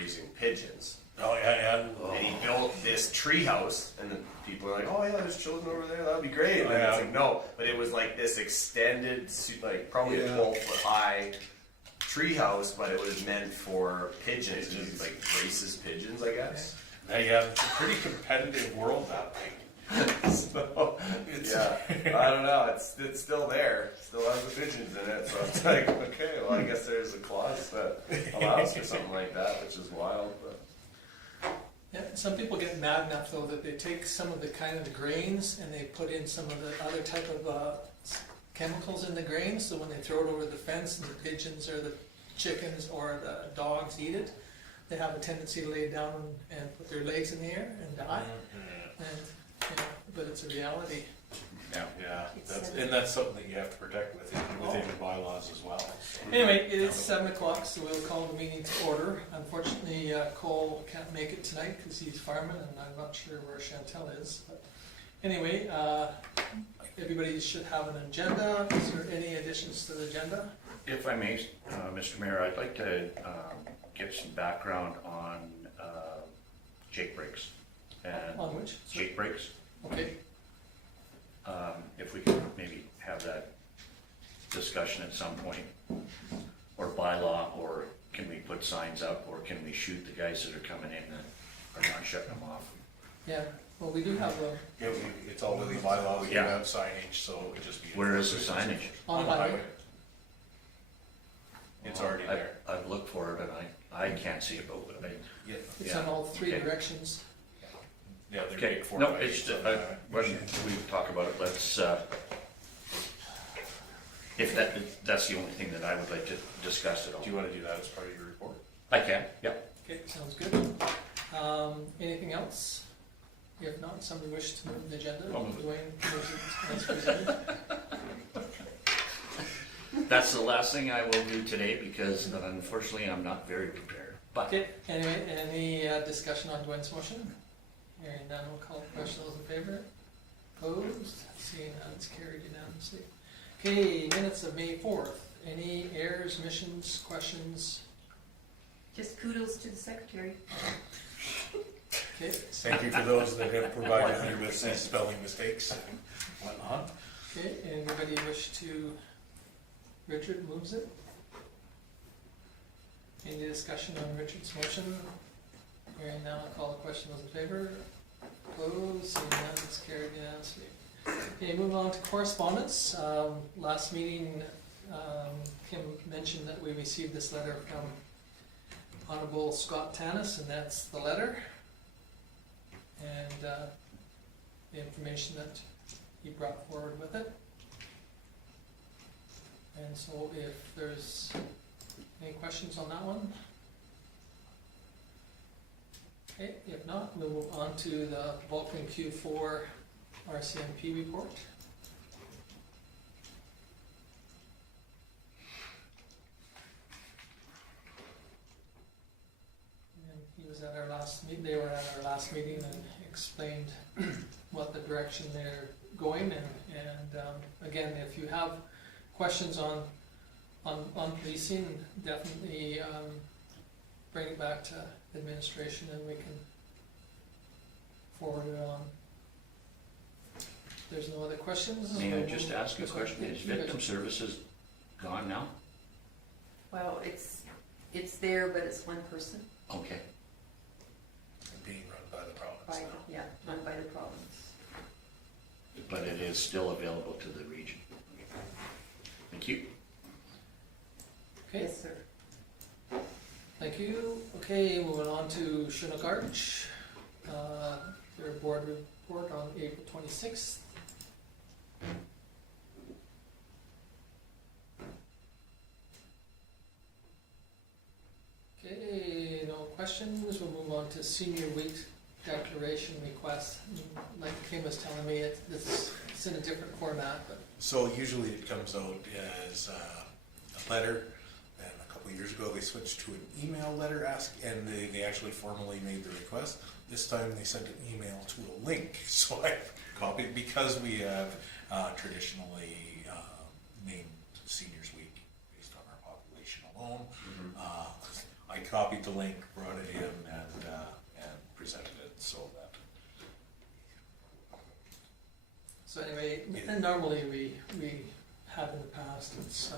raising pigeons. Oh, yeah. And he built this tree house, and the people were like, "Oh yeah, there's children over there. That'd be great." And Yeah. it's like, no, but it was like this extended, like probably a 12-foot high tree house, but it was meant for pigeons, and these, like racist pigeons, I guess. Yeah, it's a pretty competitive world that way. So, yeah, I don't know. It's still there. Still has the pigeons in it. So it's like, okay, well, I guess there's a clause that allows for something like that, which is wild. But Yeah, some people get mad enough though that they take some of the kind of the grains and they put in some of the other type of chemicals in the grains. So when they throw it over the fence and the pigeons or the chickens or the dogs eat it, they have a tendency to lay down and put their legs in the air and die. And but it's a reality. Yeah. That's something that you have to protect within your bylaws as well. So. Anyway, it is 7 o'clock, so we'll call the meeting to order. Unfortunately, Cole can't make it tonight because he's farming, and I'm not sure where Chantel is. But anyway, everybody should have an agenda. Is there any additions to the agenda? If I may, Mr. Mayor, I'd like to get some background on Jake breaks. And On which? Jake breaks. Okay. If we could maybe have that discussion at some point, or bylaw, or can we put signs up, or can we shoot the guys that are coming in and are not shutting them off? Yeah. Well, we do have a Yeah, it's all in the bylaw. We Yeah. have signage, so it would just be. Where is the signage? on the highway. It's already there. I've looked for it and I can't see it, but Yeah. It's Yeah. on all three Okay. directions. Yeah, they're okay. big 4 No, by it's 8s, when we talk about it, let's. If that's the only thing that I would like to discuss at all. Do you want to do that as part of your report? I can. Yep. Okay, sounds good. Anything else? If not, somebody wish to move the agenda? I'll move it. Dwayne moves it as presented. That's the last thing I will do today because unfortunately I'm not very prepared. But Okay, anyway, any discussion on Dwayne's motion? Hearing none, we'll call the question. Those in favor? Opposed? Seeing none, it's carried unanimously. Okay, minutes of May 4th. Any errors, omissions, questions? Just kudos to the secretary. Okay, Thank you for those that have provided me with some spelling mistakes and whatnot. okay, anybody wish to, Richard moves it? Any discussion on Richard's motion? Hearing none, I'll call the question. Those in favor? Opposed? Seeing none, it's carried unanimously. Okay, moving on to correspondence. Last meeting, Kim mentioned that we received this letter from Honorable Scott Tanis, and that's the letter. And the information that he brought forward with it. And so if there's any questions on that one? Okay, if not, we'll move on to the Vulcan Q4 RCMP report. And he was at our last meeting, they were at our last meeting and explained what the direction they're going and again, if you have questions on policing, definitely bring it back to administration and we can forward it on. If there's no other questions? may I just ask a Yes, sir. question? Is You victim bet. services gone now? Well, it's there, but it's one person. Okay. Being run by the province By, now. yeah, run by the province. But it is still available to the region. Thank you. Okay, Yes, sir. thank you. Okay, moving on to Chinook Arch. Their board report on April 26th. Okay, no questions. We'll move on to Senior Week Declaration Request. Like Kim was telling me, it's in a different format, but So usually it comes out as a letter, and a couple of years ago they switched to an email letter and they actually formally made the request. This time they sent an email to a link, so I copied because we have traditionally named Seniors Week based on our population alone. I copied the link, brought it in, and presented it so that. So anyway, Yeah. and normally we have in the past, it's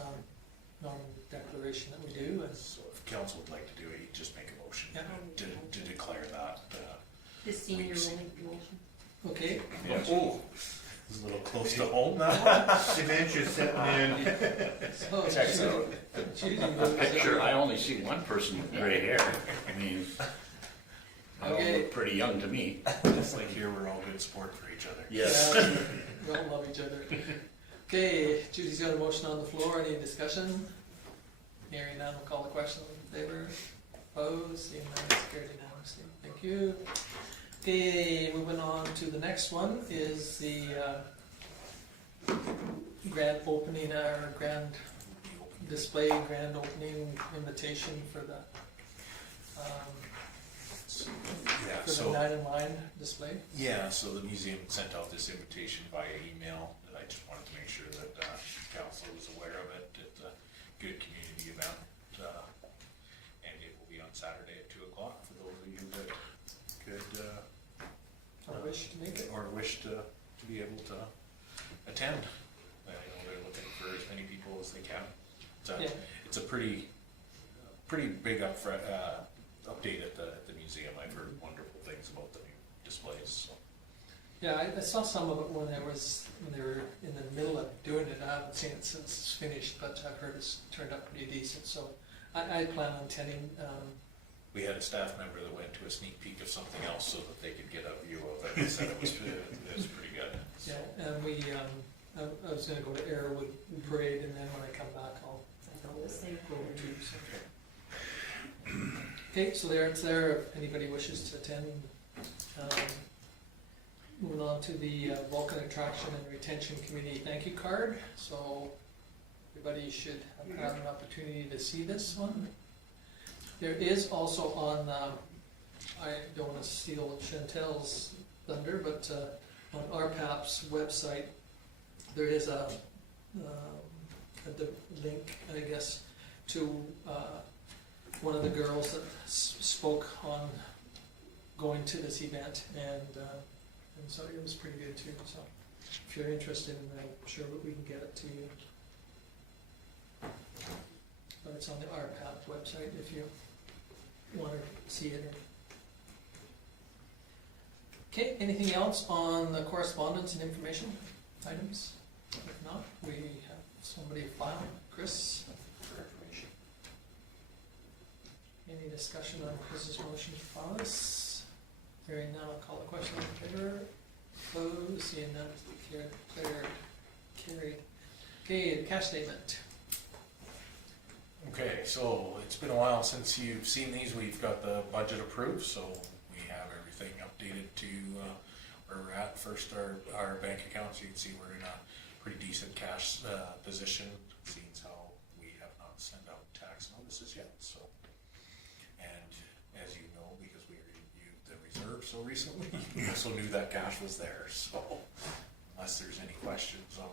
normal declaration that we do, and So if council would like to do it, you just make a motion Yeah. to declare that. The senior Weeks. living motion. okay. Yes. Oh, it's a little close to home now. Dementia setting in. So Checks Judy- out. Judy The goes, picture, I only see one person with gray hair. I mean, they all Okay. look pretty young to me. It's like here, we're all good sport for each other. Yes. Yeah, we all love each other. Okay, Judy's got a motion on the floor, any discussion? Hearing none, we'll call the question, all in favor, opposed, seeing none, it's carried unanimously, thank you. Okay, moving on to the next one is the grand opening, our grand display, grand opening invitation for the, Yeah, for the so. 9 in Line display. Yeah, so the museum sent out this invitation via email, and I just wanted to make sure that council was aware of it. It's a good community event, and it will be on Saturday at 2 o'clock for those of you that could, I wish to make it. or wish to be able to attend. They're looking for as many people as they can. Yeah. It's a pretty big update at the museum. I've heard wonderful things about the new displays, so. Yeah, I saw some of it when they were in the middle of doing it. I haven't seen it since it's finished, but I've heard it's turned out pretty decent. So I plan on attending. We had a staff member that went to a sneak peek of something else so that they could get a view of it and said it was pretty good. So, Yeah, and I was going to go to Arrowwood Parade, and then when I come back, I'll The same. go over too. So. Okay, so there it's there. If anybody wishes to attend. Moving on to the Vulcan Attraction and Retention Committee thank you card. So everybody should have had an opportunity to see this one. There is also on, I don't want to steal Chantel's thunder, but on RPAP's website, there is a link, I guess, to one of the girls that spoke on going to this event, and so it was pretty good too. So if you're interested in that, I'm sure we can get it to you. But it's on the RPAP website if you want to see it. Okay, anything else on the correspondence and information items? If not, we have somebody file. Chris, For information. any discussion on Chris's motion to file this? Hearing none, I'll call the question in favor. Opposed, seeing none, carried. Okay, the cash statement. okay, so it's been a while since you've seen these. We've got the budget approved, so we have everything updated to where we're at. First, our bank accounts, you can see we're in a pretty decent cash position, seeing as how we have not sent out tax notices yet. So, and as you know, because we reviewed the reserve so recently, we also knew that cash was there. So, unless there's any questions on.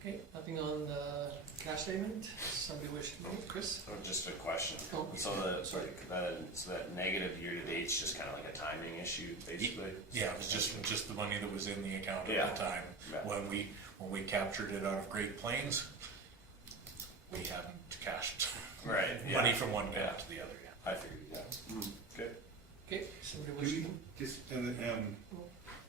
Okay, nothing on the cash statement. Somebody wish to make? Chris? So just a question. Oh. So that negative year to date's just kind of like a timing issue, basically. Yeah, it was just the money that was in the account Yeah. at the time. Yeah. When we captured it out of Great Plains, we hadn't cashed Right. Yeah. money from one Yeah. account to the other yet. I figured. Yeah. Okay. Okay, somebody Do wish we to? just,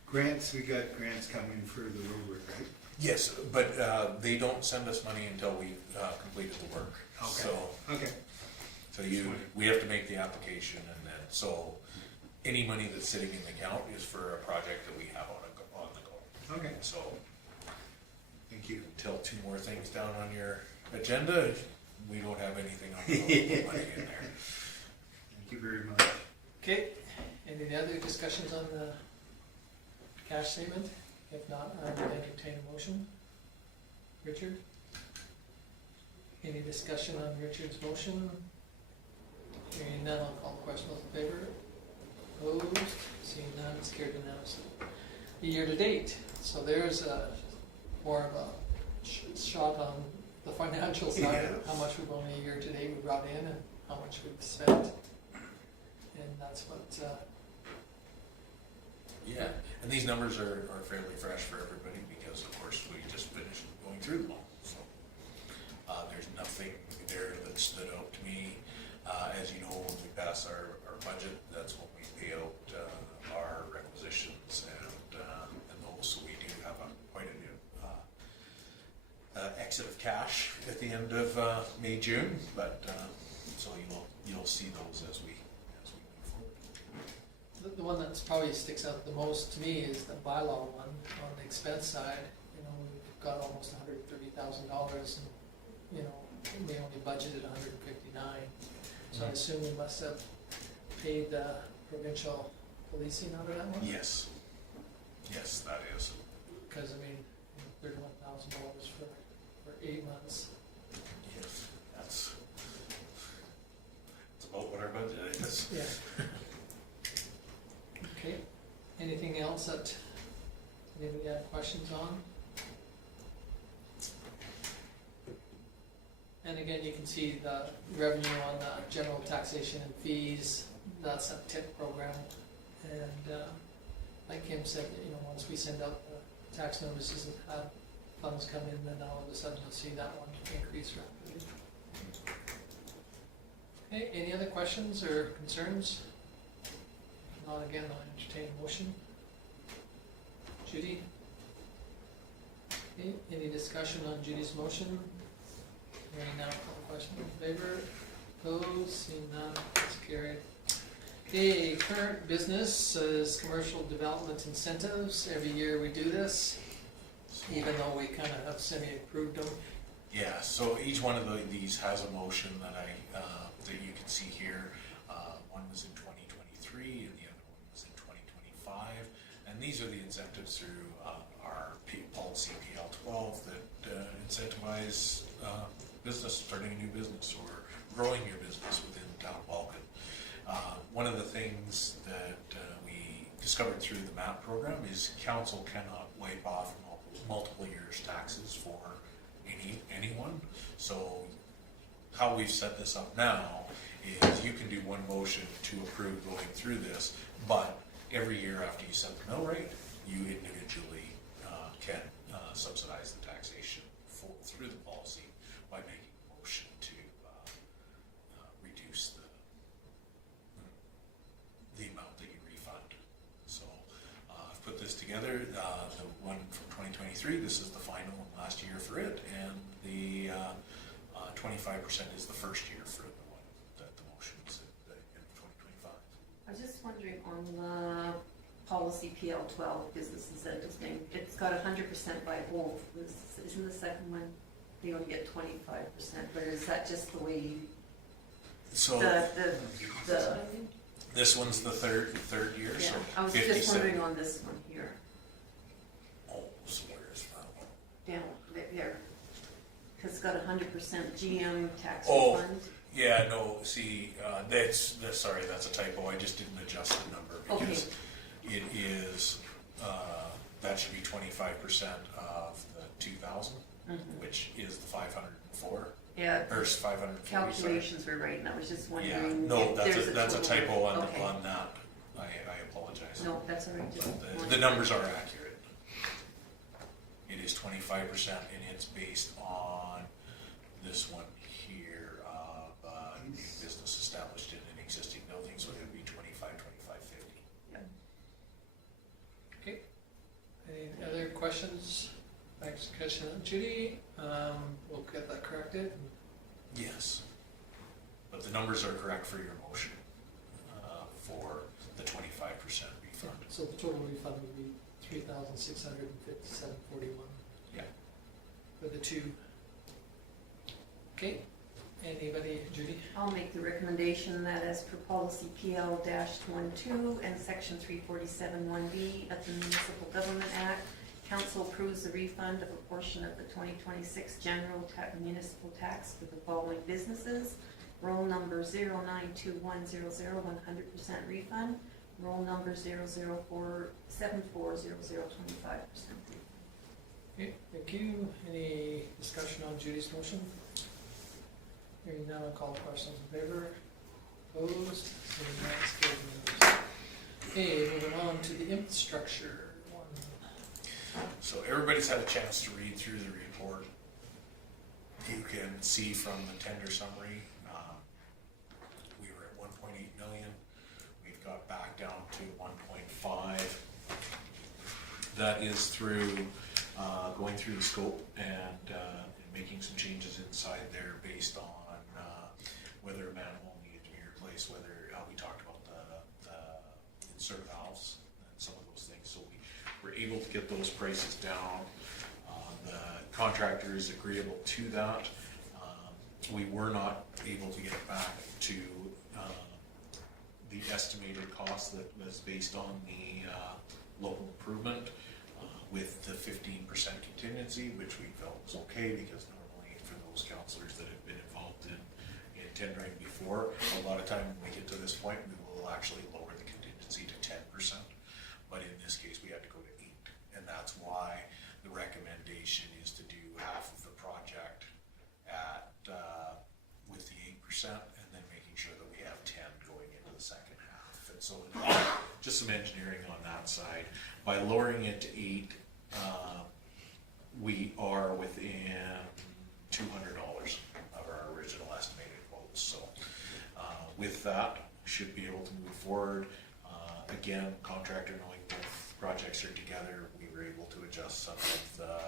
grants, we got grants coming for the road work, right? Yes, but they don't send us money until we've completed the work. Okay. Okay. So we have to make the application, and then so any money that's sitting in the account is for a project that we have on the go. Okay. So Thank you. until two more things down on your agenda, we don't have anything on the go money in there. Thank you very much. Okay, any other discussions on the cash statement? If not, I will entertain a motion. Richard? Any discussion on Richard's motion? Hearing none, I'll call the question. All in favor? Opposed? Seeing none, it's carried unanimously. The year to date, so there's more of a shot on the financial side, Yeah. how much we've only year to date we brought in and how much we've spent. And that's what, Yeah, and these numbers are fairly fresh for everybody because, of course, we just finished going through them all. So there's nothing there that stood out to me. As you know, when we pass our budget, that's when we pay out our requisitions and those. So we do have quite a new exit of cash at the end of May, June. But so you'll see those as we move forward. the one that's probably sticks out the most to me is the bylaw one on the expense side. You know, we've got almost $130,000 and, you know, we only budgeted 159. So I assume we must have paid the provincial policing out of that one? Yes, that is. Because, I mean, $31,000 for 8 months. Yes, that's about what our budget is. Yeah. Okay, anything else that anybody have questions on? And again, you can see the revenue on the general taxation and fees, that's a tip program. And like Kim said, you know, once we send out the tax notices and have funds come in, then all of a sudden you'll see that one increase rapidly. Okay, any other questions or concerns? If not, again, I'll entertain a motion. Judy? Okay, any discussion on Judy's motion? Hearing none, call the question in favor. Opposed, seeing none, it's carried. Okay, current business is commercial development incentives. Every year we do this, even though we kind of have semi-approved them. Yeah, so each one of these has a motion that that you can see here. One was in 2023 and the other one was in 2025. And these are the incentives through our policy PL12 that incentivize business, starting a new business or growing your business within town of Vulcan. One of the things that we discovered through the MAP program is council cannot wipe off multiple years' taxes for anyone. So how we've set this up now is you can do one motion to approve going through this, but every year after you set the mill rate, you individually can subsidize the taxation through the policy by making a motion to reduce the amount that you refund. So I've put this together. The one from 2023, this is the final and last year for it, and the 25% is the first year for the one that the motion is at the end of 2025. I was just wondering on the policy PL12 business incentives thing, it's got 100% by both. Isn't the second one, they only get 25%, but is that just the way you, So this one's the third year, yeah, so I was 57. just wondering on this one here, Oh, so where is that one? down there, because it's got 100% GM tax Oh. refund. Yeah, no, see, that's sorry, that's a typo. I just didn't adjust the number because it is, that should be 25% of the 2,000, which is the 504, Yeah, or 540, sorry. calculations were right, and I was just Yeah, wondering no, if that's there's a, that's a total. typo on Okay. on that. I apologize. No, that's all right, just But the wondering. numbers are accurate. It is 25%, and it's based on this one here of new business established in an existing building, so it would be 25, 50. Okay, any other questions? Thanks, Commissioner Judy. We'll get that corrected. Yes, but the numbers are correct for your motion for the 25% refund. So the total refund would be $3,657.41 Yeah. for the two. Okay, anybody, Judy? I'll make the recommendation that as per policy PL-12 and section 347(1)B of the Municipal Government Act, council approves the refund of a portion of the 2026 general municipal tax for the following businesses. Roll number 092100, 100% refund. Roll number 0047400, 25% refund. Okay, thank you. Any discussion on Judy's motion? Hearing none, I'll call the question in favor. Opposed, seeing none, it's carried unanimously. Okay, moving on to the infrastructure one. So everybody's had a chance to read through the report. You can see from the tender summary, we were at 1.8 million. We've got back down to 1.5. That is through going through the scope and making some changes inside there based on whether a manhole needed to be replaced, whether we talked about the insert valves and some of those things. So we were able to get those prices down. The contractor is agreeable to that. We were not able to get it back to the estimated cost that was based on the local improvement with the 15% contingency, which we felt was okay, because normally for those councillors that have been involved in tendering before, a lot of time when we get to this point, we will actually lower the contingency to 10%. But in this case, we had to go to 8%, and that's why the recommendation is to do half of the project at with the 8%, and then making sure that we have 10 going into the second half. And so just some engineering on that side. By lowering it to 8, we are within $200 of our original estimated quotes. So with that, we should be able to move forward. Again, contractor knowing both projects are together, we were able to adjust some of the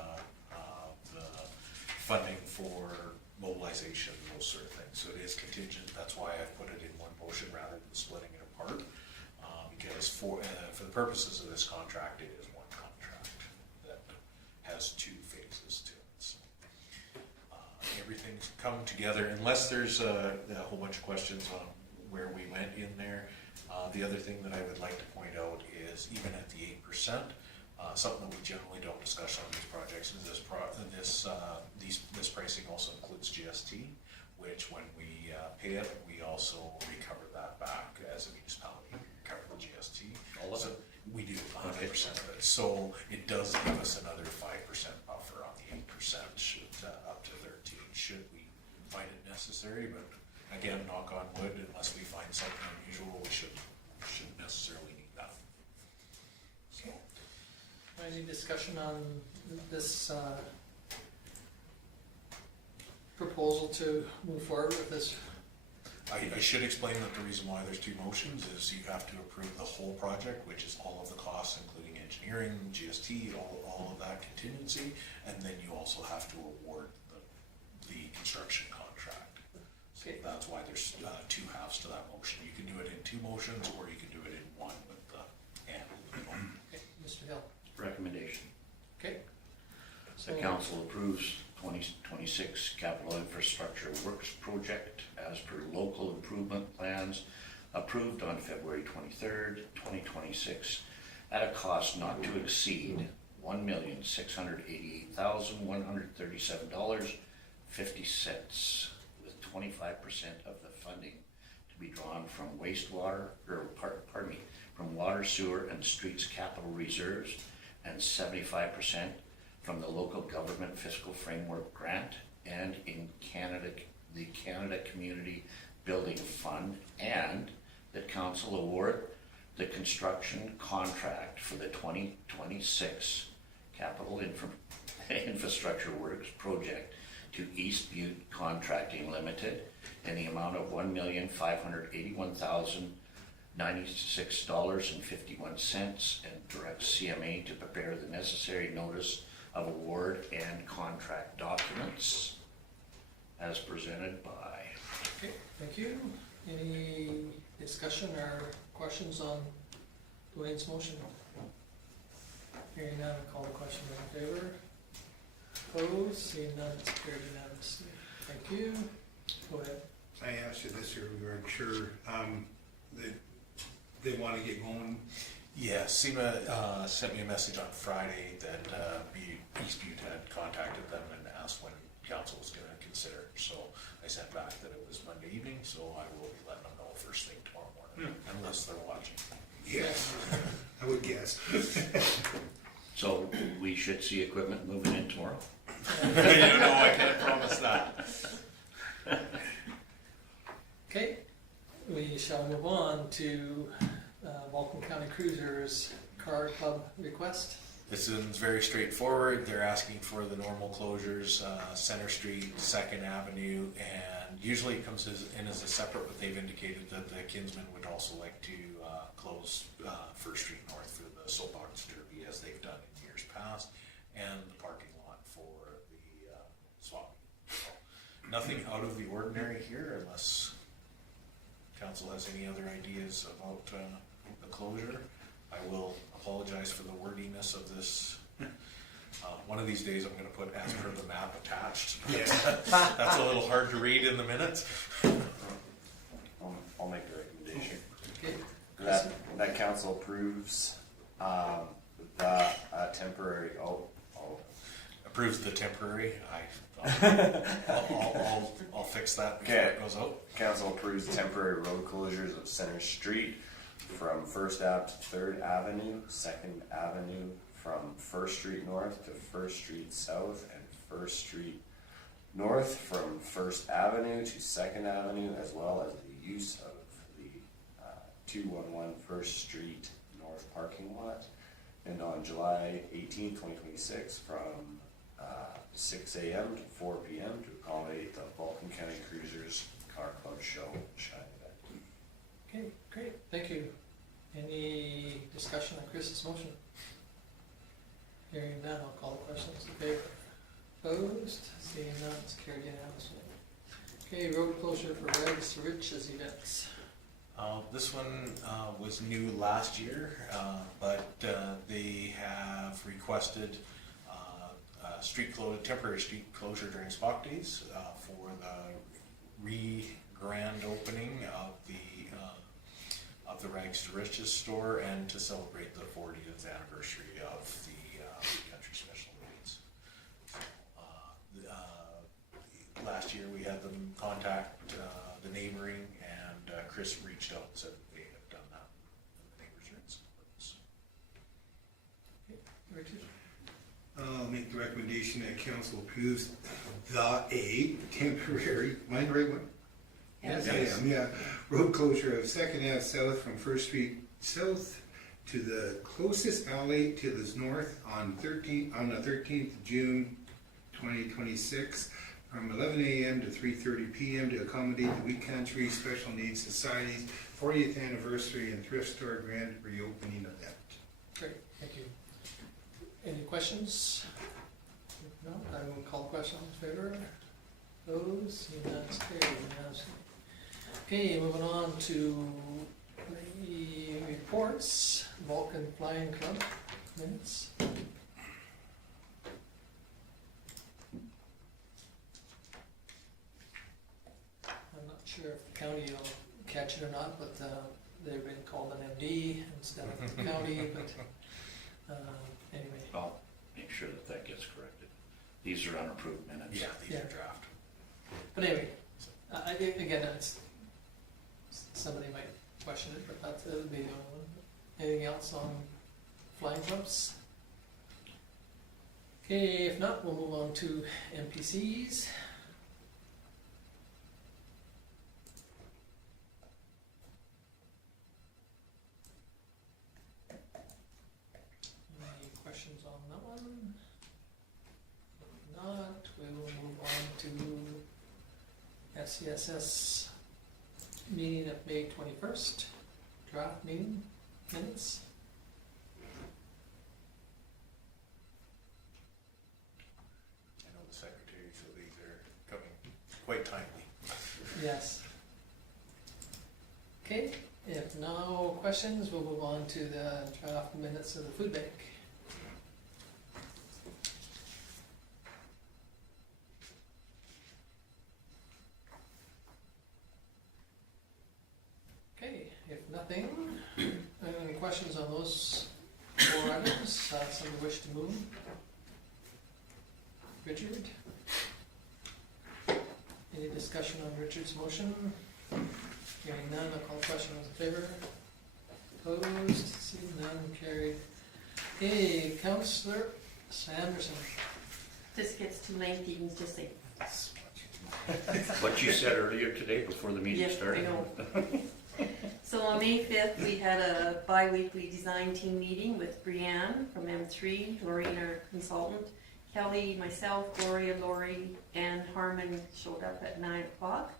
funding for mobilization, those sort of things. So it is contingent. That's why I've put it in one motion rather than splitting it apart. Because for the purposes of this contract, it is one contract that has 2 phases to it. So, everything's come together, unless there's a whole bunch of questions on where we went in there. The other thing that I would like to point out is even at the 8%, something that we generally don't discuss on these projects is this pricing also includes GST, which when we pay it, we also recover that back as a municipality. We recover the GST. All of So it? we do 100% of it. So it does give us another 5% buffer on the 8%, up to 13, should we find it necessary. But again, knock on wood, unless we find something unusual, we shouldn't necessarily need that. So. Any discussion on this proposal to move forward with this? I should explain that the reason why there's 2 motions is you have to approve the whole project, which is all of the costs, including engineering, GST, all of that contingency, and then you also have to award the construction contract. So Okay. that's why there's 2 halves to that motion. You can do it in 2 motions, or you can do it in one with the and. Okay, Mr. Hill. Recommendation. Okay. The council approves 2026 capital infrastructure works project as per local improvement plans approved on February 23rd, 2026 at a cost not to exceed $1,688,137.50, with 25% of the funding to be drawn from from water, sewer, and streets capital reserves, and 75% from the local government fiscal framework grant, and in the Canada Community Building Fund, and that council award the construction contract for the 2026 capital infrastructure works project to East Butte Contracting Limited in the amount of $1,581,096.51, and direct CMA to prepare the necessary notice of award and contract documents as presented by. Okay, thank you. Any discussion or questions on Dwayne's motion? Hearing none, I'll call the question in favor. Opposed, seeing none, it's carried unanimously. Thank you. Go ahead. I asked you this year, we weren't sure, they wanna get going. Yeah, SEMA sent me a message on Friday that East Butte had contacted them and asked when council was going to consider. So I sent back that it was Monday evening, so I will be letting them know first thing tomorrow morning, unless they're watching. Yes, I would guess. So we should see equipment moving in tomorrow? You know, I can't promise that. shall move on to Vulcan County Cruisers Car Club request. This is very straightforward. They're asking for the normal closures, Center Street, Second Avenue, and usually it comes in as a separate, but they've indicated that the Kinsmen would also like to close First Street North for the Soapbox Derby, as they've done in years past, and the parking lot for the swap. So, nothing out of the ordinary here, unless council has any other ideas about the closure. I will apologize for the wordiness of this. One of these days I'm going to put as per the map attached. That's a little hard to read in the minutes. I'll make the recommendation. Okay. That council approves the temporary, Approves the temporary. I'll fix that before Okay. it goes out. council approves temporary road closures of Center Street from First Ave to Third Avenue, Second Avenue from First Street North to First Street South, and First Street North from First Avenue to Second Avenue, as well as the use of the 211 First Street North parking lot. And on July 18, 2026, from 6 a.m. to 4 p.m. to accommodate the Vulcan County Cruisers Car Club Show Shine event. Okay, great, thank you. Any discussion on Chris's motion? Hearing none, I'll call the question. Those in favor? Opposed? Seeing none, it's carried unanimously. Okay, road closure for Rags to Riches events. This one was new last year, but they have requested temporary street closure during Spock Days for the grand opening of the Rags to Riches store, and to celebrate the 40th anniversary of the Country Special Needs. Last year we had them contact the neighboring, and Chris reached out and said they have done that, and the neighbors are in support. So. Richard? I'll make the recommendation that council approves the temporary, am I the right one? Yes. I am, yeah. Road closure of Second Ave South from First Street South to the closest alley to the north on the 13th of June 2026 from 11 a.m. to 3:30 p.m. to accommodate the Wheat Country Special Needs Society's 40th anniversary and thrift store grand reopening event. Great, thank you. Any questions? If not, I will call the question in favor. Opposed? Seeing none, it's carried unanimously. Okay, moving on to the reports. Vulcan Flying Club minutes. I'm not sure if the county will catch it or not, but they've been called an MD instead of the county, but anyway. I'll make sure that that gets corrected. These are unapproved minutes. Yeah, these Yeah. are draft. But anyway, again, it's, somebody might question it, but that would be the only one. Anything else on flying clubs? Okay, if not, we'll move on to NPCs. Any questions on that one? If not, we will move on to SCSS meeting of May 21st, draft meeting minutes. I know the secretary, so these are coming quite timely. Yes. Okay, if no questions, we'll move on to the draft minutes of the food bank. Okay, if nothing, any questions on those four items? Somebody wish to move? Richard? Any discussion on Richard's motion? Hearing none, I'll call the question. Those in favor? Opposed? Seeing none, carried. Okay, Councillor Sanderson. This gets too lengthy, you can just say. What you said earlier today before the meeting Yes, I started. know. So on May 5th, we had a bi-weekly design team meeting with Brianne from M3, Lorraine, our consultant, Kelly, myself, Gloria, Lori, and Harmon showed up at 9 o'clock.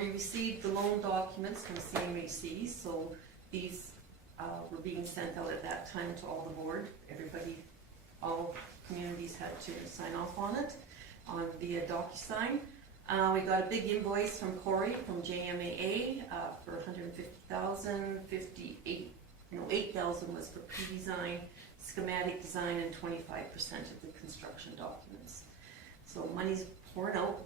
We received the loan documents from CMHC, so these were being sent out at that time to all the board. Everybody, all communities had to sign off on it via DocuSign. We got a big invoice from Corey from JMAA for $150,000. 8,000 was for pre-design, schematic design, and 25% of the construction documents. So money's pouring out.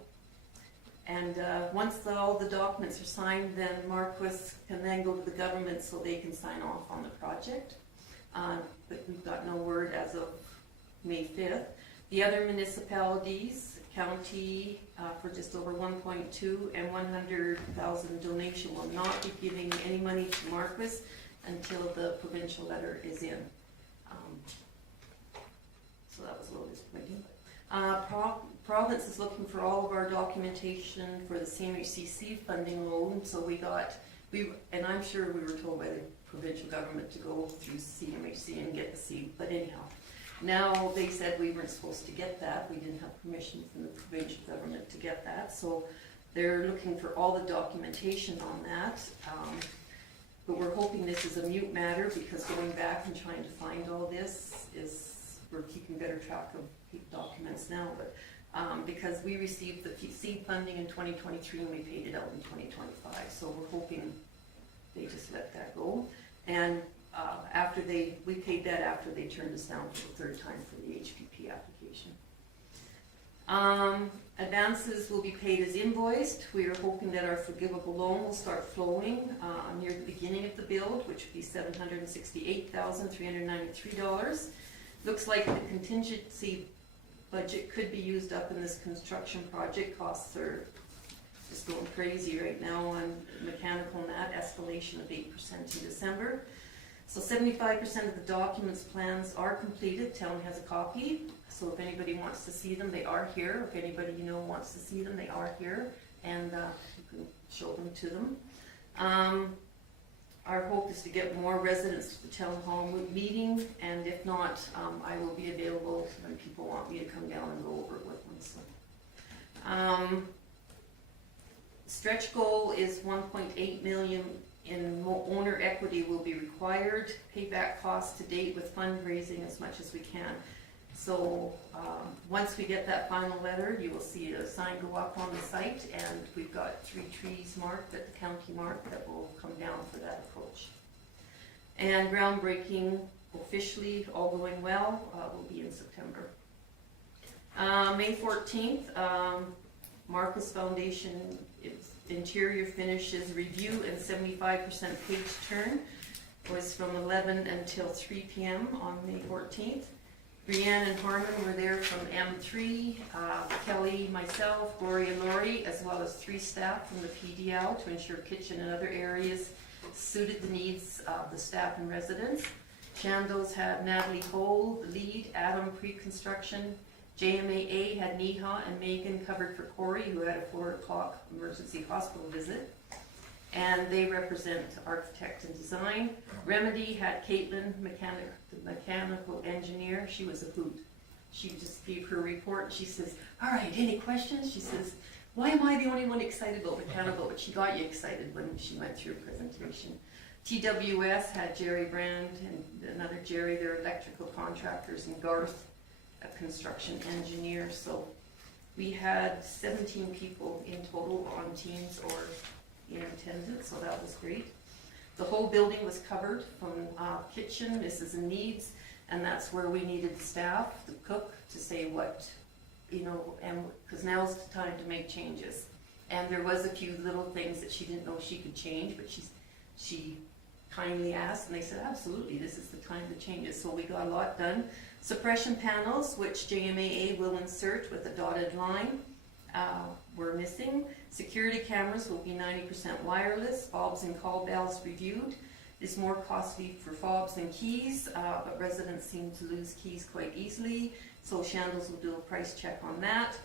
And once all the documents are signed, then Marquis can then go to the government so they can sign off on the project. But we've got no word as of May 5th. The other municipalities, county for just over 1.2 and 100,000 donation will not be giving any money to Marquis until the provincial letter is in. So that was a little disappointing. Province is looking for all of our documentation for the CMHCC funding loan, so and I'm sure we were told by the provincial government to go through CMHC and get the seed, but anyhow. Now they said we weren't supposed to get that, we didn't have permission from the provincial government to get that, so they're looking for all the documentation on that. But we're hoping this is a mute matter, because going back and trying to find all this we're keeping better track of documents now, but because we received the seed funding in 2023 and we paid it out in 2025, so we're hoping they just let that go. And we paid that after they turned us down for the third time for the HPP application. Advances will be paid as invoiced. We are hoping that our forgivable loan will start flowing near the beginning of the build, which would be $768,393. Looks like the contingency budget could be used up in this construction project. Costs are just going crazy right now on mechanical and that escalation of 8% in December. So 75% of the documents, plans are completed. Town has a copy. So if anybody wants to see them, they are here. If anybody you know wants to see them, they are here. And you can show them to them. Our hope is to get more residents to the town hall meeting. And if not, I will be available when people want me to come down and go over it with them. So. Stretch goal is 1.8 million in owner equity will be required. Payback costs to date with fundraising as much as we can. So once we get that final letter, you will see a sign go up on the site, and we've got 3 trees marked at the county mark that will come down for that approach. And groundbreaking officially, all going well, will be in September. May 14th, Marcus Foundation interior finishes review and 75% page turn was from 11 until 3 p.m. on May 14th. Brianne and Harmon were there from M3, Kelly, myself, Gloria, and Lori, as well as 3 staff from the PDL to ensure kitchen and other areas suited the needs of the staff and residents. Chandos had Natalie Cole, the lead, Adam pre-construction. JMAA had Neha and Megan covered for Corey, who had a 4 o'clock emergency hospital visit. And they represent architect and design. Remedy had Caitlin, the mechanical engineer. She was a hoot. She just gave her report. She says, all right, any questions? She says, why am I the only one excited about mechanical? But she got you excited when she went through her presentation. TWS had Jerry Brand and another Jerry, they're electrical contractors, and Garth, a construction engineer. So we had 17 people in total on teams or in attendance, so that was great. The whole building was covered from kitchen, misses and needs, and that's where we needed the staff, the cook, to say what, and because now's the time to make changes. And there was a few little things that she didn't know she could change, but she kindly asked, and they said, absolutely, this is the time to change it. So we got a lot done. Suppression panels, which JMAA will insert with a dotted line, were missing. Security cameras will be 90% wireless. Fobs and call bells reviewed. It's more costly for fobs than keys, but residents seem to lose keys quite easily, so Shandles will do a price check on that.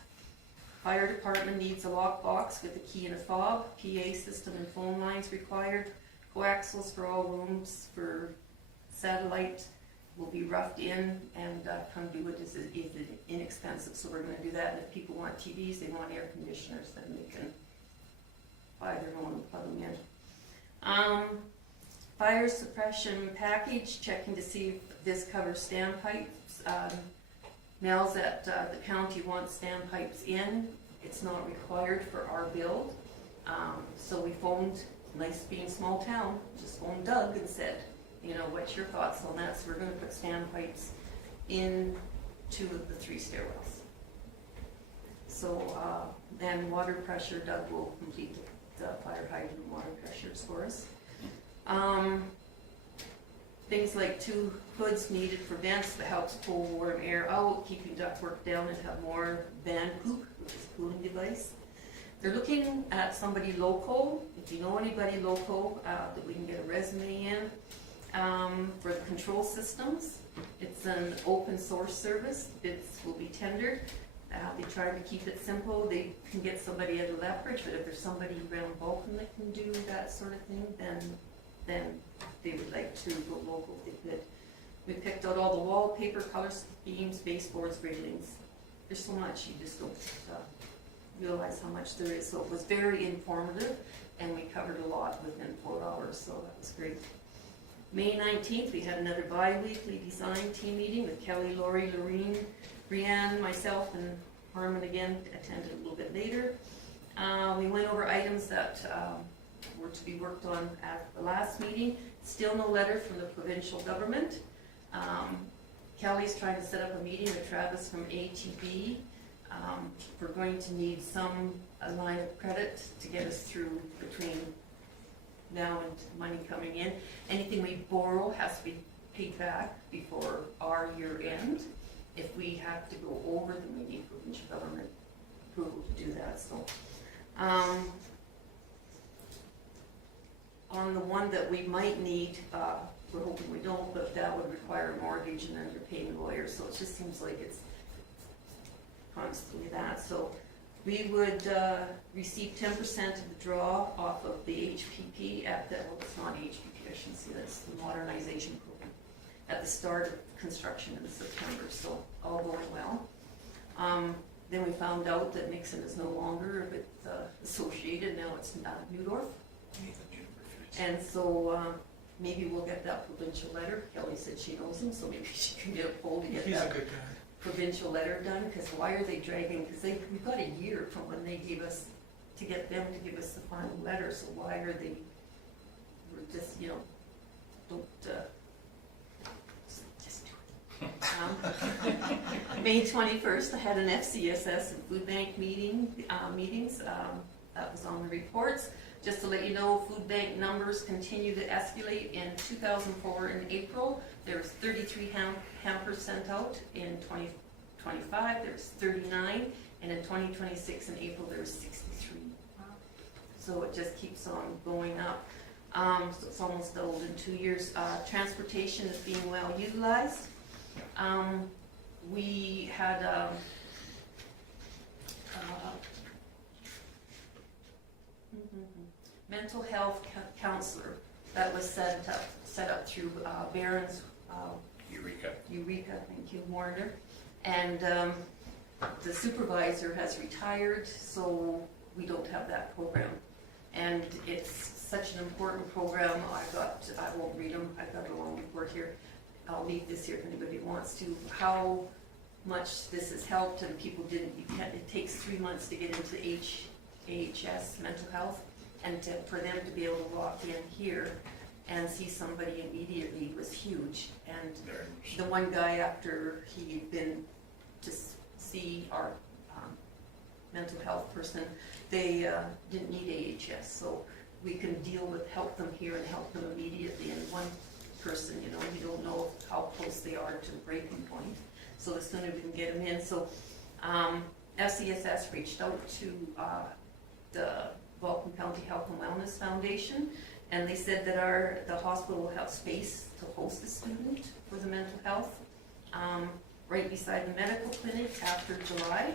Fire department needs a lockbox with a key and a fob. PA system and phone lines required. Coaxials for all rooms for satellite will be roughed in, and conduit is inexpensive, so we're gonna do that. And if people want TVs, they want air conditioners, then they can buy their own and plug them in. Fire suppression package, checking to see if this covers standpipes. Nels at the county wants standpipes in. It's not required for our build. So we phoned, nice being small town, just phoned Doug and said, you know, what's your thoughts on that? So we're gonna put standpipes in 2 of the 3 stairwells. So, then water pressure, Doug will complete the fire hydrant water pressures for us. Things like 2 hoods needed for vents that helps pull warm air out, keeping ductwork down and have more van coop, which is a cooling device. They're looking at somebody local, if you know anybody local, that we can get a resume in, for the control systems. It's an open source service, bids will be tendered. They try to keep it simple. They can get somebody out of Lethbridge, but if there's somebody around Vulcan that can do that sort of thing, then they would like to go local if they could. We picked out all the wallpaper, color schemes, baseboards, railings. There's so much, you just don't realize how much there is. So it was very informative, and we covered a lot within 4 hours, so that was great. May 19th, we had another bi-weekly design team meeting with Kelly, Lori, Lorene, Brianne, myself, and Harmon again attended a little bit later. We went over items that were to be worked on at the last meeting. Still no letter from the provincial government. Kelly's trying to set up a meeting with Travis from ATB. We're going to need a line of credit to get us through between now and money coming in. Anything we borrow has to be paid back before our year end. If we have to go over, then we need provincial government approval to do that. So, on the one that we might need, we're hoping we don't, but that would require a mortgage and then you're paying lawyers. So it just seems like it's constantly that. So we would receive 10% of the draw off of the HPP at the, well, it's not HPP, I shouldn't say that's the modernization program, at the start of construction in September, so all going well. Then we found out that Nixon is no longer with associated, now it's Newdorf. And so maybe we'll get that provincial letter. Kelly said she knows him, so maybe she can get a poll to get He's a that good guy. provincial letter done, because why are they dragging, because we've got a year from when they gave us, to get them to give us the final letter, so why are they, we're just, you know, don't, just do it. May 21st, I had an FCSS and food bank meetings, that was on the reports. Just to let you know, food bank numbers continue to escalate. In 2004, in April, there was 33 hampers sent out. In 2025, there was 39, and in 2026, in April, there was 63. Wow. So it just keeps on going up. So it's almost doubled in 2 years. Transportation is being well utilized. We had mental health counselor that was set up through Barron's Eureka. thank you, Warner. And the supervisor has retired, so we don't have that program. And it's such an important program. I won't read them, I've got a long report here. I'll leave this here if anybody wants to. How much this has helped, and people it takes 3 months to get into AHS mental health, and for them to be able to walk in here and see somebody immediately was huge. And the one guy, after he'd been to see our mental health person, they didn't need AHS, so we can help them here and help them immediately. And one person, you don't know how close they are to the breaking point, so the sooner we can get them in. So FCSS reached out to the Vulcan County Health and Wellness Foundation, and they said that the hospital will have space to host a student for the mental health right beside the medical clinic after July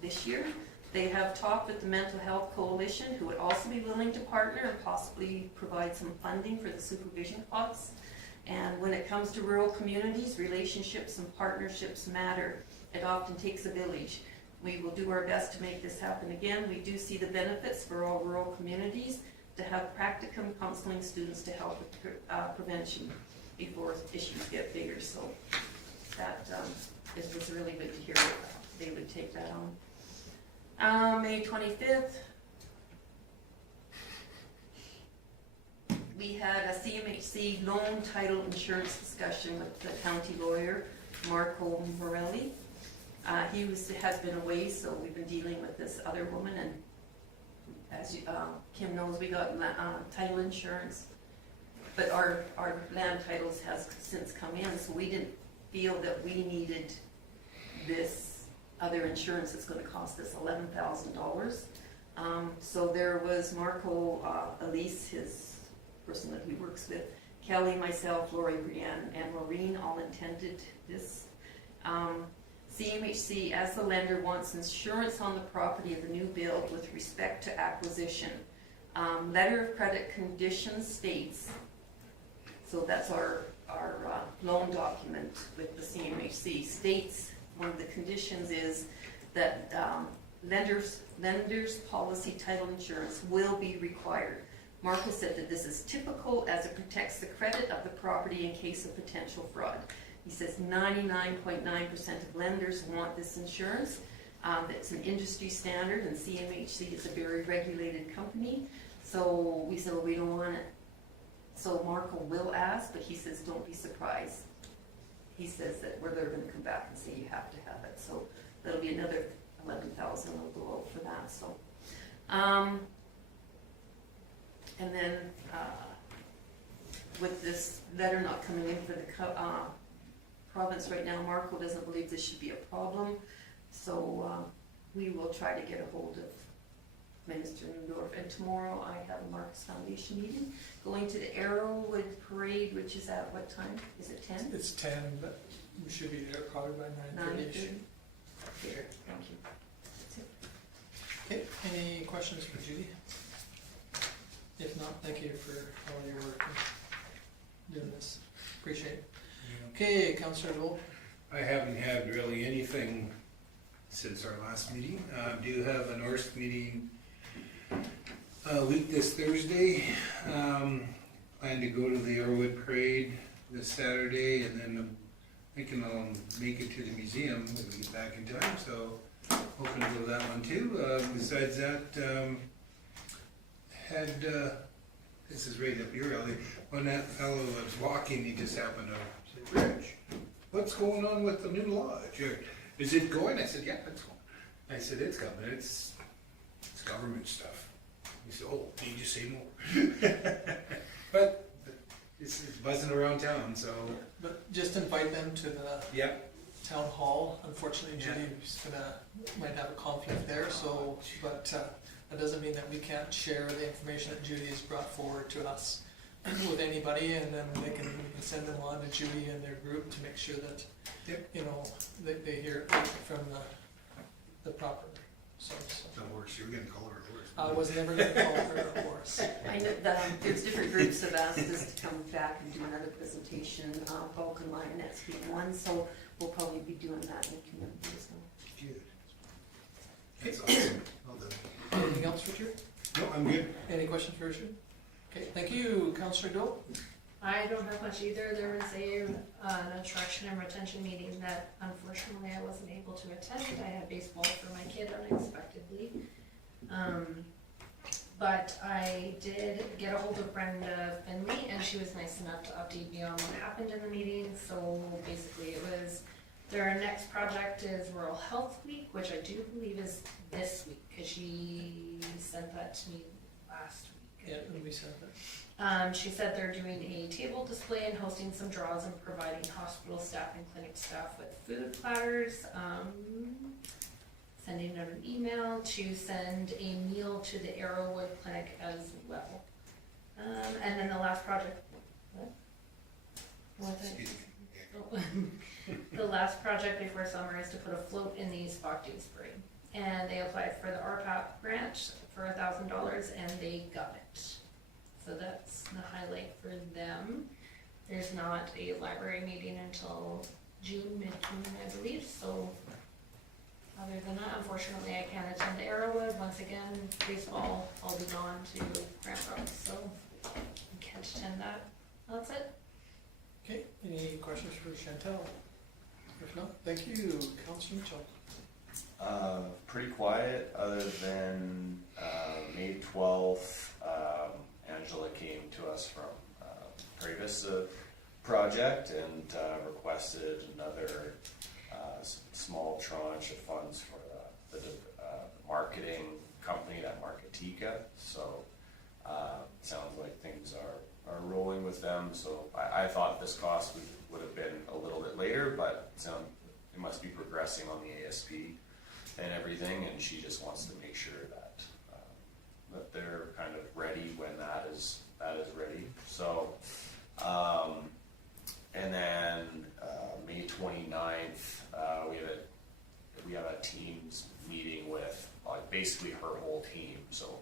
this year. They have talked with the Mental Health Coalition, who would also be willing to partner and possibly provide some funding for the supervision costs. And when it comes to rural communities, relationships and partnerships matter. It often takes a village. We will do our best to make this happen again. We do see the benefits for all rural communities to have practicum counseling students to help with prevention before issues get bigger. So that it was really good to hear that they would take that on. May 25th, we had a CMHC loan title insurance discussion with the county lawyer, Marco Morelli. He has been away, so we've been dealing with this other woman, and as Kim knows, we got title insurance, but our land titles has since come in, so we didn't feel that we needed this other insurance that's going to cost us $11,000. So there was Marco, Elise, his person that he works with, Kelly, myself, Lori, Brianne, and Maureen all intended this. CMHC, as the lender, wants insurance on the property of the new build with respect to acquisition. Letter of credit conditions states, so that's our loan document with the CMHC, states one of the conditions is that lender's policy title insurance will be required. Marcus said that this is typical as it protects the credit of the property in case of potential fraud. He says 99.9% of lenders want this insurance. It's an industry standard, and CMHC is a very regulated company. So we said, well, we don't want it. So Marco will ask, but he says, don't be surprised. He says that they're going to come back and say you have to have it. So that'll be another $11,000 will go out for that. So, and then with this letter not coming in for the province right now, Marco doesn't believe this should be a problem. So we will try to get a hold of Minister Newdorf. And tomorrow I have a Marcus Foundation meeting going to the Arrowwood Parade, which is at what time? Is it 10? It's 10, but we should be there probably by 9:30. Here, thank you. That's it. Okay, any questions for Judy? If not, thank you for all your work in doing this. Appreciate it. Okay, Councillor Dole. I haven't had really anything since our last meeting. Do have a North meeting week this Thursday. Plan to go to the Arrowwood Parade this Saturday, and then I'm thinking I'll make it to the museum when we get back in time, so hoping to go to that one too. Besides that, this is right up your alley, when that fellow was walking, he just happened to say, Rich, what's going on with the new lodge? Or, is it going? I said, yeah, it's going. I said, it's coming. It's government stuff. He said, oh, need you say more? But it's buzzing around town, so. But just invite them to the Yep. town hall. Unfortunately, Yeah. Judy's might have a conflict there, so, but that doesn't mean that we can't share the information that Judy has brought forward to us with anybody, and then we can send them on to Judy and their group to make sure that, Yep. you know, they hear it from the proper source. The horse, you were gonna call her a horse. I was never gonna call her a horse. I know there's different groups have asked us to come back and do another presentation, Bulk and Lionette's being one, so we'll probably be doing that in the community as well. Good. That's awesome. Well done. Anything else, Richard? No, I'm good. Any questions for Richard? Okay, thank you, Councillor Dole. I don't have much either. There was an attraction and retention meeting that unfortunately I wasn't able to attend. I had baseball for my kid unexpectedly. But I did get a hold of Brenda Finley, and she was nice enough to update me on what happened in the meeting. So basically it was, their next project is Rural Health Week, which I do believe is this week, because she sent that to me last week. Yeah, when we said that. She said they're doing a table display and hosting some draws and providing hospital staff and clinic staff with food platters. Sending out an email to send a meal to the Arrowwood Clinic as well. And then the last project, what was it? Excuse me. Oh. The last project before summer is to put a float in the East Bogdan Spring. and they applied for the RPAP grant for $1,000 and they got it. So that's the highlight for them. There's not a library meeting until June, mid-June, I believe, so other than that, unfortunately, I can't attend Arrowwood. Once again, baseball, I'll be gone to Grand Rock, so I can't attend that. That's it. Okay, any questions for Chantel? If not, thank you, Councilor Mitchell. Pretty quiet, other than May 12th, Angela came to us from Prairie Vista project and requested another small tranche of funds for the marketing company, that Marketica. So sounds like things are rolling with them. So I thought this cost would have been a little bit later, but it must be progressing on the ASP and everything, and she just wants to make sure that that they're kind of ready when that is ready. So, and then May 29th, we have a team's meeting with like basically her whole team. So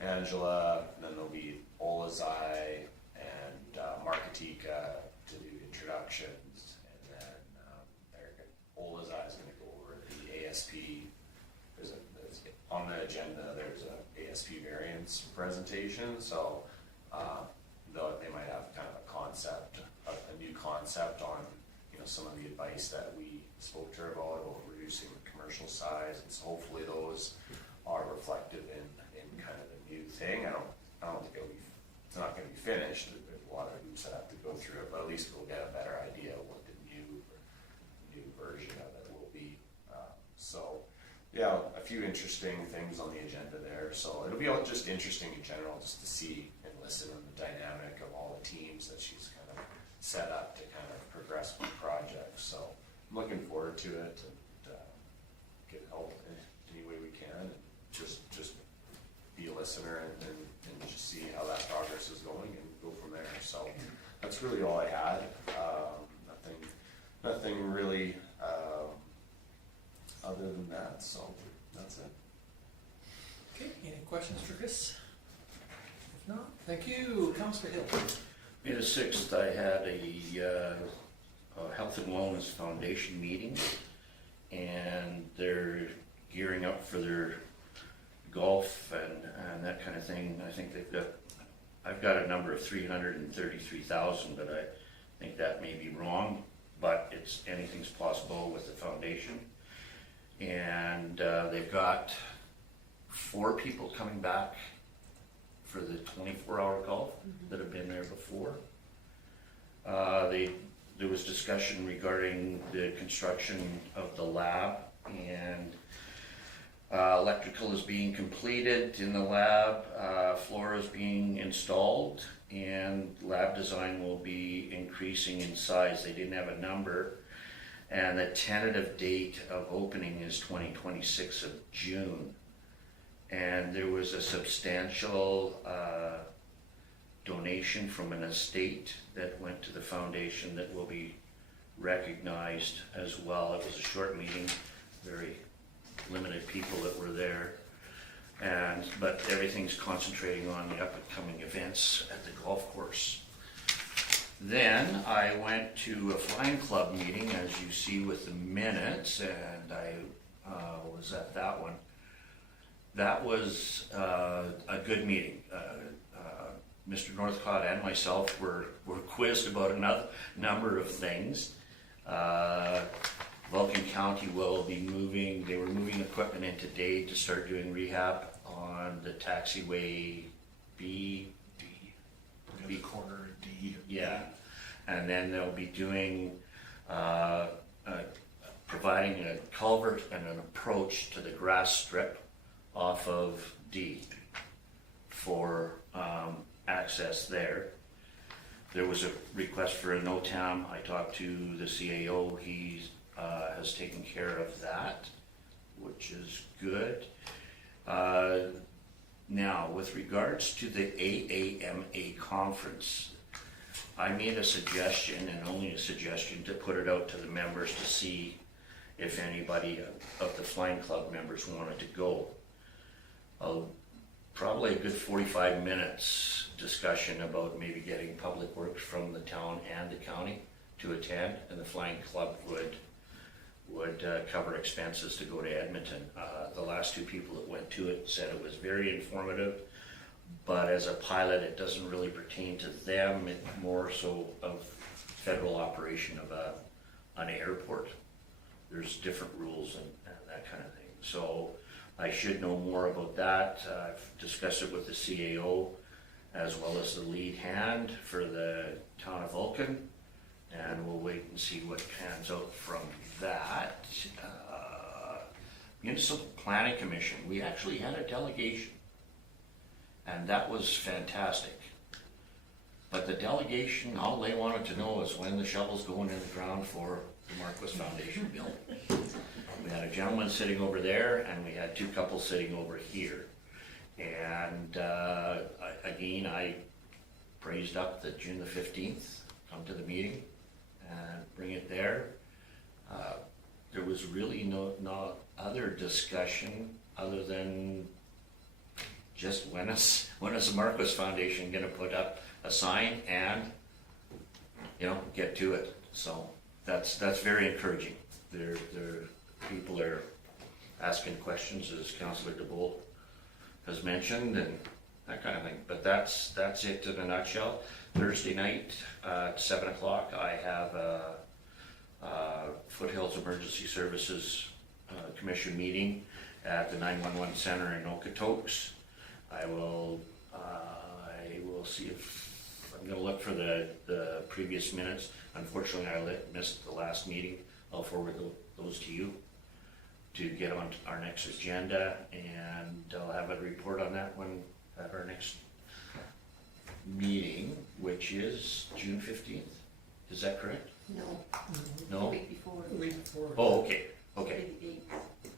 Angela, and then there'll be Olazai and Marketica to do introductions, and then Olazai is going to go over the ASP. On the agenda, there's a ASP variance presentation, so they might have kind of a concept, a new concept on some of the advice that we spoke to her about reducing the commercial size, and so hopefully those are reflective in kind of the new thing. I don't think it's not going to be finished. There's a lot of hoops that have to go through it, but at least we'll get a better idea of what the new version of it will be. Yeah, a few interesting things on the agenda there. So it'll be just interesting in general, just to see and listen to the dynamic of all the teams that she's kind of set up to kind of progress with the project. So I'm looking forward to it, and get help in any way we can, and just be a listener and just see how that progress is going and go from there. So that's really all I had. Nothing really. Other than that, so that's it. Okay, any questions for Chris? If not, thank you, Councilor Hill. May the 6th, I had a Health and Wellness Foundation meeting, and they're gearing up for their golf and that kind of thing. I think I've got a number of 333,000, but I think that may be wrong, but anything's possible with the foundation. And they've got 4 people coming back for the 24-hour golf that have been there before. There was discussion regarding the construction of the lab, and electrical is being completed in the lab, floor is being installed, and lab design will be increasing in size. They didn't have a number. And the tentative date of opening is 2026 of June. And there was a substantial donation from an estate that went to the foundation that will be recognized as well. It was a short meeting, very limited people that were there. But everything's concentrating on the up and coming events at the golf course. Then I went to a flying club meeting, as you see with the minutes, and I was at that one. That was a good meeting. Mr. Northcott and myself were quizzed about a number of things. Vulcan County will be they were moving equipment in today to start doing rehab on the taxiway B. The corner D. Yeah, and then they'll be doing, providing a culvert and an approach to the grass strip off of D for access there. There was a request for a NOTAM. I talked to the CAO. He has taken care of that, which is good. Now, with regards to the AAMA conference, I made a suggestion, and only a suggestion, to put it out to the members to see if anybody of the flying club members wanted to go. Probably a good 45 minutes discussion about maybe getting public works from the town and the county to attend, and the flying club would cover expenses to go to Edmonton. The last two people that went to it said it was very informative, but as a pilot, it doesn't really pertain to them. It's more so of federal operation of an airport. There's different rules and that kind of thing. So I should know more about that. I've discussed it with the CAO as well as the lead hand for the town of Vulcan, and we'll wait and see what pans out from that. Municipal Planning Commission, we actually had a delegation, and that was fantastic. But the delegation, all they wanted to know is when the shovel's going in the ground for the Marquis Foundation building. We had a gentleman sitting over there, and we had two couples sitting over here. And again, I praised up that June the 15th, come to the meeting and bring it there. There was really no other discussion other than just when is the Marquis Foundation going to put up a sign and, get to it. So that's very encouraging. Their people are asking questions, as Councillor DeBolt has mentioned, and that kind of thing. But that's it in a nutshell. Thursday night at 7 o'clock, I have a Foothills Emergency Services Commission meeting at the 911 Center in Okotoks. I will see if I'm going to look for the previous minutes. Unfortunately, I missed the last meeting. I'll forward those to you to get on our next agenda, and I'll have a report on that one at our next meeting, which is June 15th. Is that correct? No, the No? week before. The week before. Oh, okay. Okay. Maybe 8th.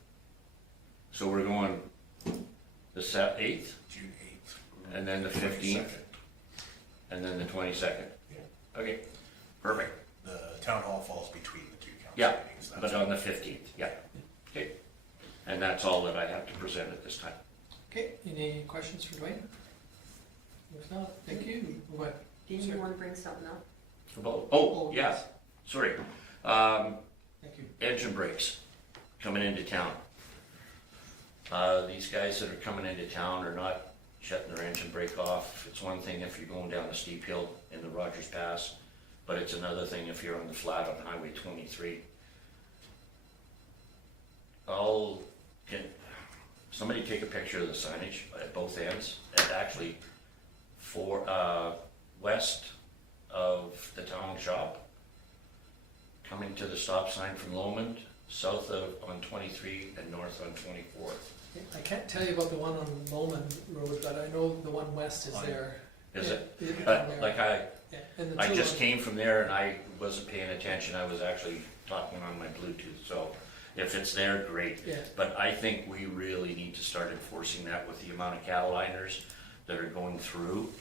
So we're going the 8th, June 8th. and then the 15th, 22nd. and then the 22nd. Yeah. Okay, perfect. The town hall falls between the two council Yeah, meetings. but on the 15th, yeah. Okay. And that's all that I have to present at this time. Okay, any questions for Dwayne? If not, thank you. What? Didn't you Sure. want to bring something up? Oh, Oh, yeah, yes. sorry. Thank you. Engine brakes coming into town. These guys that are coming into town are not shutting their engine brake off. It's one thing if you're going down a steep hill in the Rogers Pass, but it's another thing if you're on the flat on Highway 23. Can somebody take a picture of the signage at both ends? And actually, west of the town shop, coming to the stop sign from Lomond, south of on 23 and north on 24. I can't tell you about the one on Lomond Road, but I know the one west is there. Is Yeah, it? it's But on there. like Yeah, and the I two just on- came from there and I wasn't paying attention. I was actually talking on my Bluetooth. So if it's there, great. Yeah, But I think we really need to start enforcing that with the amount of cattle liners that are going through,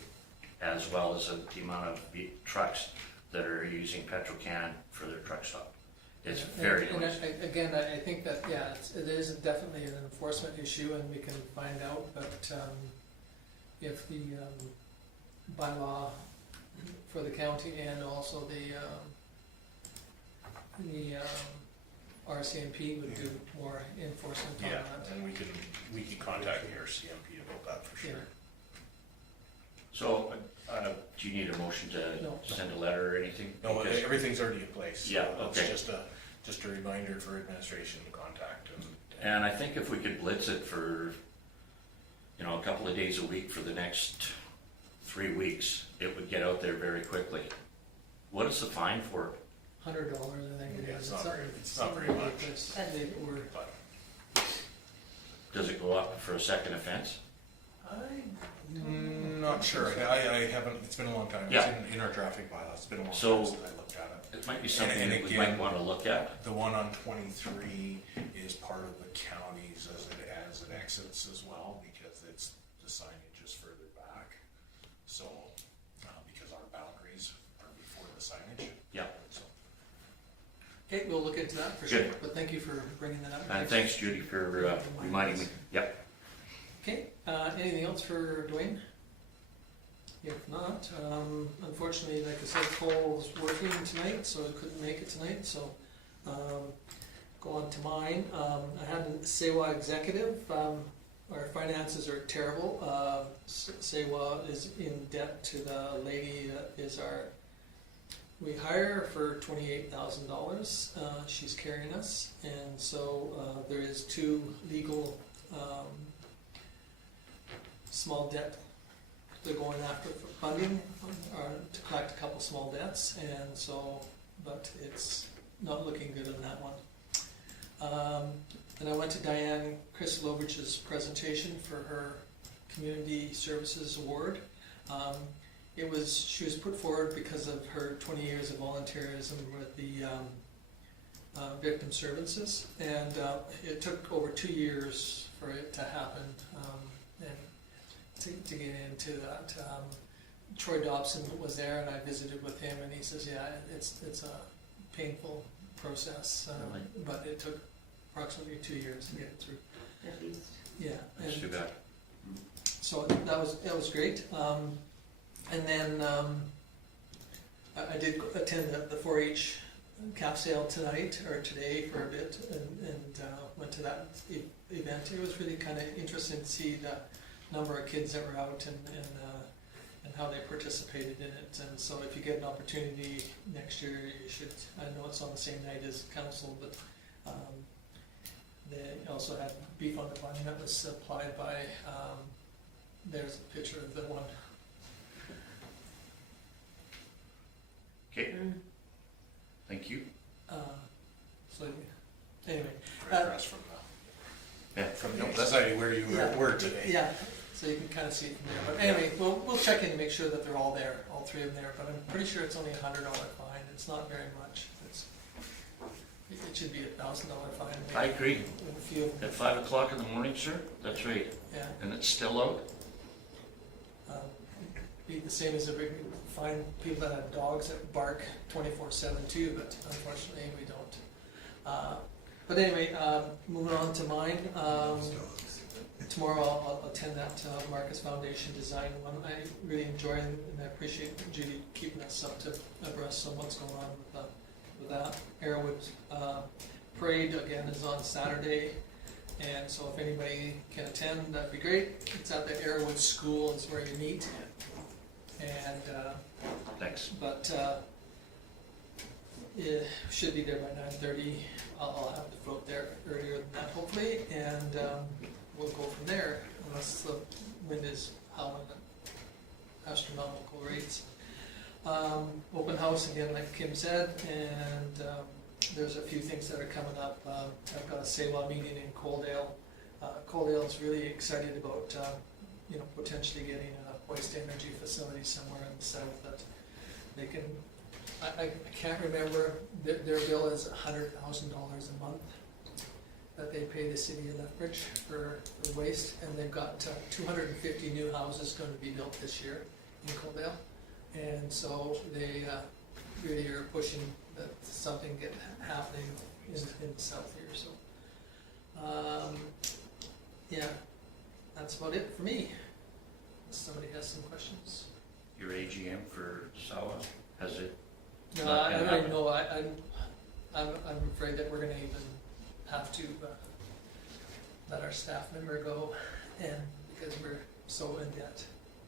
as well as the amount of trucks that are using Petrocan for their truck stop. It's very And noisy. again, I think that, yeah, it is definitely an enforcement issue, and we can find out, but if the bylaw for the county and also the RCMP would do more enforcement on Yeah, that. and we can contact the RCMP about that for sure. Yeah. So, do you need a motion No. to send a letter or anything? No, Because- everything's already in place. So Yeah, it's okay. just a reminder for administration to contact and And I think if we could blitz it for, a couple of days a week for the next 3 weeks, it would get out there very quickly. What is the fine for it? $100, I think it Yeah, is. it's not very much. Or, but Does it go up for a second offense? not sure. I haven't. It's been a long time. Yeah. It's in our traffic bylaws. It's been a long So- time since I looked at it. It might be something And that we again- might want to look at. The one on 23 is part of the counties as it exits as well, because it's the signage is further back. So because our boundaries are before the signage. Yeah. So Okay, we'll look into that for sure, Good. but thank you for bringing that up. And thanks Judy for reminding me. Yep. Okay, anything else for Dwayne? If not, unfortunately, like I said, Cole's working tonight, so I couldn't make it tonight, so, go on to mine. I had a SEWA executive, our finances are terrible. SEWA is in debt to the lady that is we hire her for $28,000. She's carrying us, and so, there is 2 legal, small debt they're going after for funding, or to collect a couple small debts, and so, but it's not looking good on that one. And I went to Diane Kristolovich's presentation for her Community Services Award. She was put forward because of her 20 years of volunteerism with the Victim Services, and it took over 2 years for it to happen, and to get into that. Troy Dobson was there, and I visited with him, and he says, yeah, it's a painful process, Really? but it took approximately 2 years to get it through. At least. Yeah, That's too and bad. so that was great. And then I did attend the 4-H calf sale tonight, or today for a bit, and went to that event. It was really kind of interesting to see the number of kids that were out and how they participated in it. And so if you get an opportunity next year, you should. I know it's on the same night as council, but they also had beef on the bun that was supplied by. There's a picture of the one. Okay, thank you. So anyway, Right across from Yeah. that's already where you yeah, were today. Yeah, so you can kind of see it from there. But anyway, we'll check in and make sure that they're all there, all 3 of them there. But I'm pretty sure it's only $100 fine. It's not very much. It should be $1,000 fine. I agree. With a few of them. At 5 o'clock in the morning, sir? That's right. Yeah. And it's still out? Be the same as if we find people that have dogs that bark 24/7 too, but unfortunately we don't. But anyway, moving on to mine. Tomorrow I'll attend that Marcus Foundation design one. I really enjoy it, and I appreciate Judy keeping us up to abreast on what's going on with that. Arrowwood Parade again is on Saturday, and so if anybody can attend, that'd be great. It's at the Arrowwood School, is where you meet. And Thanks. but it should be there by 9:30. I'll have to float there earlier than that, hopefully, and we'll go from there, unless the wind is howling at astronomical rates. Open house again, like Kim said, and there's a few things that are coming up. I've got a SEWA meeting in Coaldale. Coaldale's really excited about potentially getting a waste energy facility somewhere in the south that they can. I can't remember, their bill is $100,000 a month that they pay the city of Lethbridge for waste, and they've got 250 new houses going to be built this year in Coaldale, and so they really are pushing that something get happening in the south here. So yeah, that's about it for me. If somebody has some questions. Your AGM for SAWA, has it? No, Not I gonna don't happen. know. I'm afraid that we're going to even have to let our staff member go, and because we're so in debt.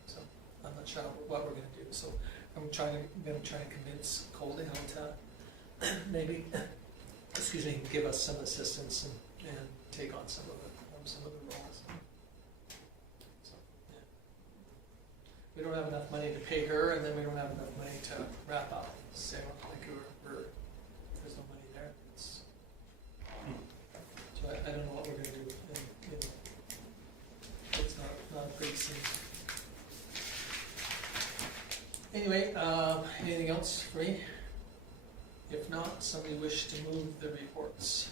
So I'm not sure what we're going to do. So I'm going to try and convince Coaldale to maybe, give us some assistance and take on some of the roles. So yeah. We don't have enough money to pay her, and then we don't have enough money to wrap up. So like there's no money there. So I don't know what we're going to do. And, it's not a great scene. Anyway, anything else for me? If not, somebody wish to move the reports.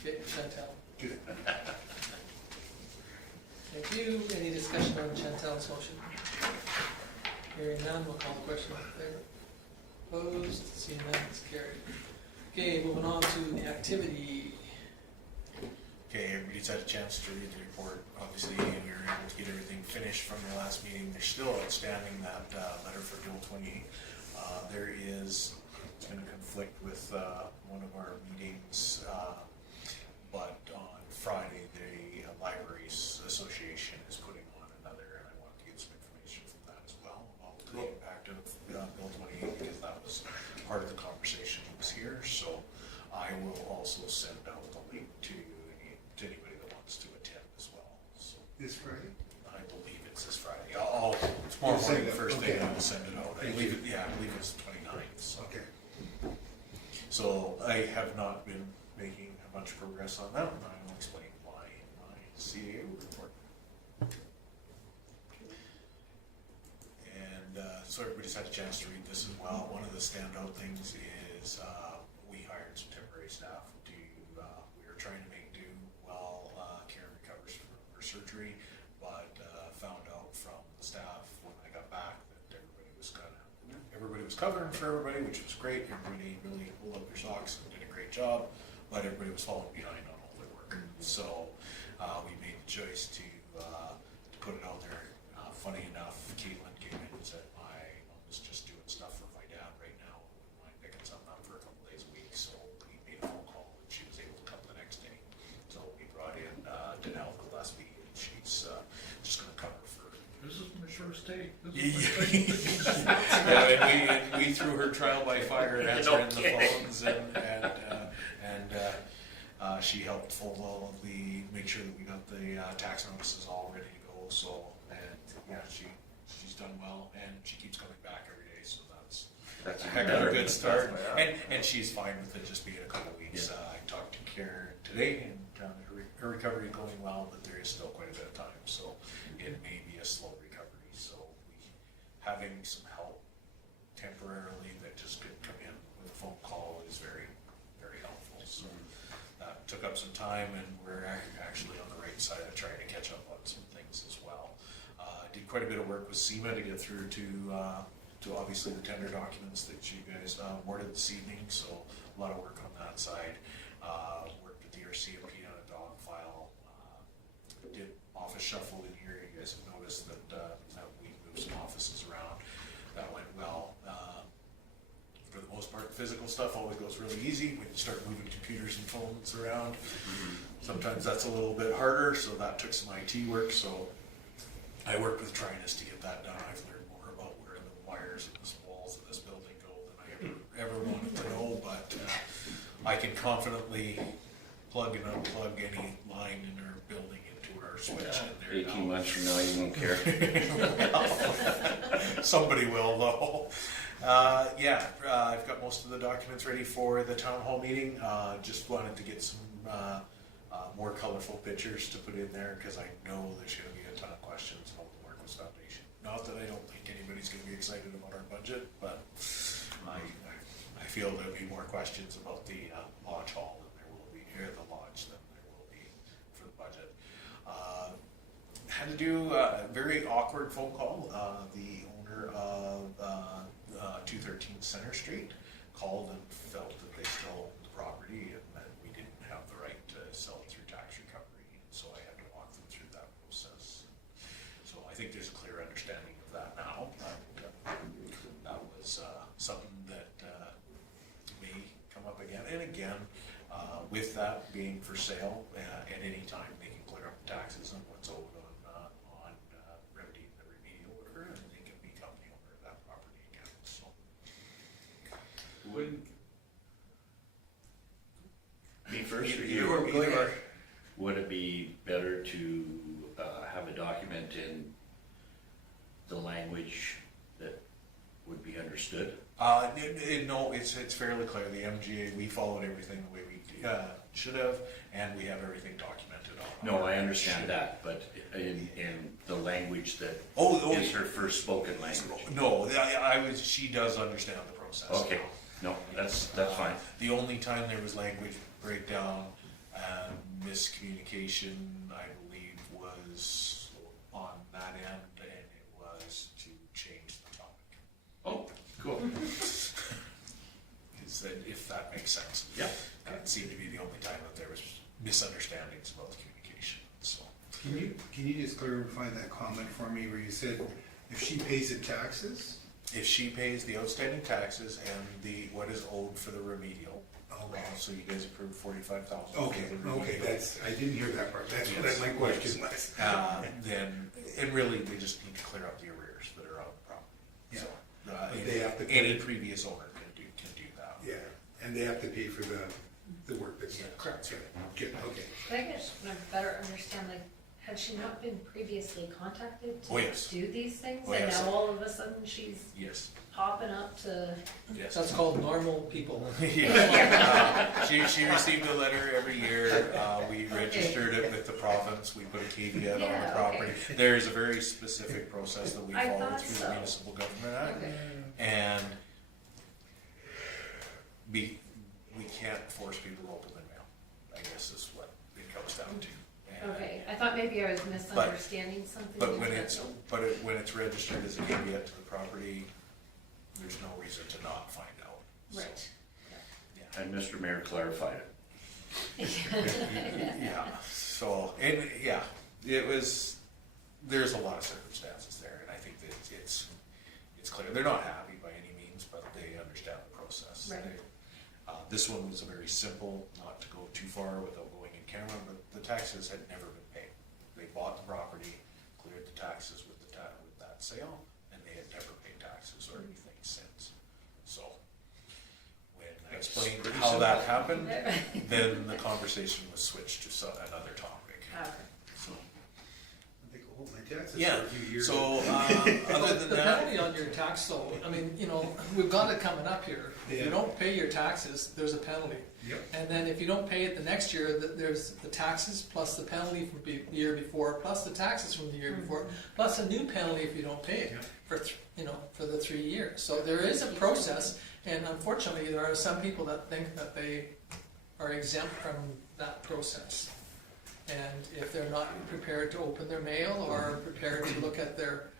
Okay, Chantal. Good. Thank you. Any discussion on Chantal's motion? Hearing none, we'll call the question in favor. Opposed, seeing none, it's carried. Okay, moving on to the activity. Okay, everybody's had a chance to read the report. Obviously, we were able to get everything finished from the last meeting. There's still outstanding that letter for Bill 28. There is, it's going to conflict with one of our meetings, but on Friday, the Libraries Association is putting on another, and I want to get some information from that as well about the impact of Bill 28, because that was part of the conversation that was here. So I will also send out the link to anybody that wants to attend as well. So This Friday? I believe it's this Friday. Tomorrow You'll send morning, it, first okay. thing, I will send it out. I Thank believe you. I believe it's the 29th. So. Okay. So I have not been making much progress on that. I will explain why in my CAO report. And so everybody's had a chance to read this as well. One of the standout things is we hired some temporary staff to, we were trying to make do while Karen recovers from her surgery, but found out from the staff when I got back that everybody was covering for everybody, which was great. Everybody really pulled up their socks and did a great job, but everybody was falling behind on all their work. So we made the choice to put it out there. Funny enough, Caitlin came in and said, my mom is just doing stuff for my dad right now. Wouldn't mind picking something up for a couple days a week. So we made a phone call and she was able to come the next day. So we brought in Danelle last week, and she's just going to cover for. This is my first day. Yeah, and we threw her trial by fire answering the phones, and she helped fold all of make sure that we got the tax notices all ready to go. So, and yeah, she's done well, and she keeps coming back every day. So that's a heck of a good start. And she's fine with it just being a couple weeks. Yeah. I talked to Karen today, and her recovery going well, but there is still quite a bit of time. So it may be a slow recovery. So having some help temporarily that just could come in with a phone call is very, very helpful. So that took up some time, and we're actually on the right side of trying to catch up on some things as well. Did quite a bit of work with SEMA to get through to obviously the tender documents that you guys awarded this evening. So a lot of work on that side. Worked with the RCMP on a dog file. Did office shuffle in here. You guys have noticed that we moved some offices around. That went well. For the most part, physical stuff always goes really easy. When you start moving computers and phones around, sometimes that's a little bit harder. So that took some IT work. So I worked with Trinus to get that done. I've learned more about where the wires and the walls of this building go than I ever wanted to know. But I can confidently plug and unplug any line in our building into our switch. And there 18 months from now, you won't care. Somebody will, though. I've got most of the documents ready for the town hall meeting. Just wanted to get some more colorful pictures to put in there, because I know there's going to be a ton of questions about the Marcos Foundation. Not that I don't think anybody's going to be excited about our budget, but I feel there'll be more questions about the lodge hall than there will be here, the lodge than there will be for the budget. Had to do a very awkward phone call. The owner of 213 Center Street called and felt that they still owned the property and that we didn't have the right to sell it through tax recovery. So I had to walk them through that process. So I think there's a clear understanding of that now. But that was something that may come up again and again. With that being for sale, at any time they can clear up the taxes and what's owed on remedying the remedial order, and they can become the owner of that property again. So Wouldn't Me first or You you? were going ahead. Would it be better to have a document in the language that would be understood? No, it's fairly clear. The MGA, we followed everything the way we should have, and we have everything documented on. No, I understand that, but in the language that Oh, is her first spoken language. no, she does understand the process. Okay, no, that's fine. The only time there was language breakdown and miscommunication, I believe, was on that end, and it was to change the topic. Oh, cool. makes sense. Yeah. It seemed to be the only time that there was misunderstandings about the communication, so. Can you just clarify that comment for me where you said if she pays the taxes? If she pays the outstanding taxes and what is owed for the remedial, so you guys approved $45,000. Okay, I didn't hear that part, that's what Yes. my question was. Then, and really, they just need to clear up the arrears that are on the property. Yeah. So, But they have to put any it- previous owner can do that. Yeah, and they have to pay for the work that's done. Correct. Good, okay. Can I just better understand, like, had she not been previously contacted Oh, yes. to do these things? Oh, And yes. now all of a sudden she's Yes, popping up to, yes. That's called normal people. Yeah. She received a letter every year. We registered it with the province. We put a caveat on the Yeah, property. okay. There's a very specific process that we I follow thought through so. the Municipal Government Act. okay, And we can't force people to open their mail, I guess is what it comes down to. And- okay. I thought maybe I was misunderstanding something. But when it's registered as a caveat to the property, there's no reason to not find out. So, Right. And Mr. Mayor clarified it. Yeah, so, and, yeah, there's a lot of circumstances there, and I think that it's clear, they're not happy by any means, but they understand the process. Right. This one was a very simple, not to go too far without going in camera, but the taxes had never been paid. They bought the property, cleared the taxes with that sale, and they had never paid taxes or anything since. So, when I explained pretty how simple. that happened, then the conversation was switched to another topic. Okay. So, I think I'll hold my taxes yeah, for a few years. so, other than The that, penalty on your tax though, I mean, we've got it coming up here. If Yeah. you don't pay your taxes, there's a penalty. Yep. And then if you don't pay it the next year, there's the taxes plus the penalty from the year before, plus the taxes from the year before, plus a new penalty if you don't pay it Yeah. for the 3 years. So there is a process, and unfortunately, there are some people that think that they are exempt from that process. And if they're not prepared to open their mail or prepared to look at their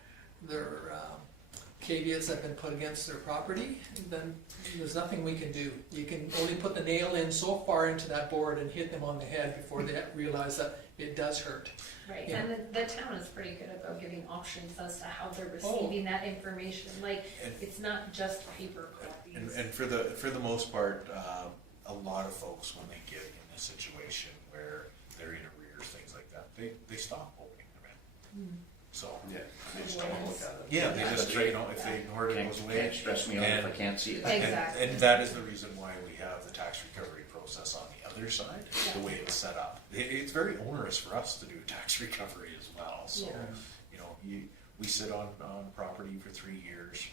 caveats that have been put against their property, then there's nothing we can do. You can only put the nail in so far into that board and hit them on the head before they realize that it does hurt. Right, Yeah. and the town is pretty good about giving options as to how they're receiving that information, like, And- it's not just paper copies. and for the most part, a lot of folks, when they get in a situation where they're in arrears, things like that, they stop opening their mail. So, Yeah, they just don't look at it. yeah, they just, That's right. if they ignore it, it goes away. Can't stress me out if I can't see it. Exactly. And that is the reason why we have the tax recovery process on the other side, the Yeah. way it's set up. It's very onerous for us to do tax recovery as well, so, Yeah. we sit on property for 3 years,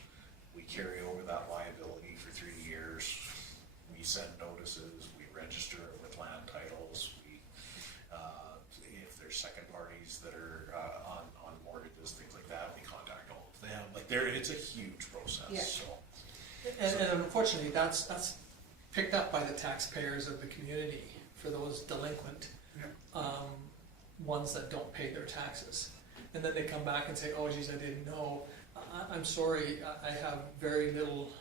we carry over that liability for 3 years, we send notices, we register it with land titles, if there's second parties that are on mortgages, things like that, we contact all of them, like it's a huge process, Yeah. so. And unfortunately, that's picked up by the taxpayers of the community for those delinquent ones that don't pay their taxes. And then they come back and say, oh geez, I didn't know. I'm sorry, I have very little,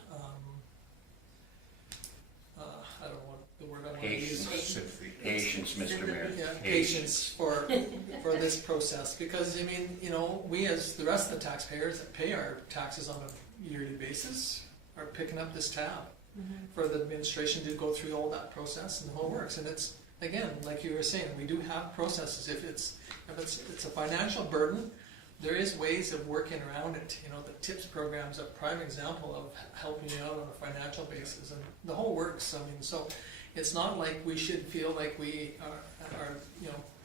I don't know what the word I want to use. Sympathy. Patience, Mr. Mayor. Yeah, patience for this process, because, I mean, we as the rest of the taxpayers that pay our taxes on a yearly basis are picking up this tab for the administration to go through all that process and the whole works. And it's, again, like you were saying, we do have processes. If it's a financial burden, there is ways of working around it. The TIPS program is a prime example of helping you out on a financial basis, and the whole works. I mean, so it's not like we should feel like we are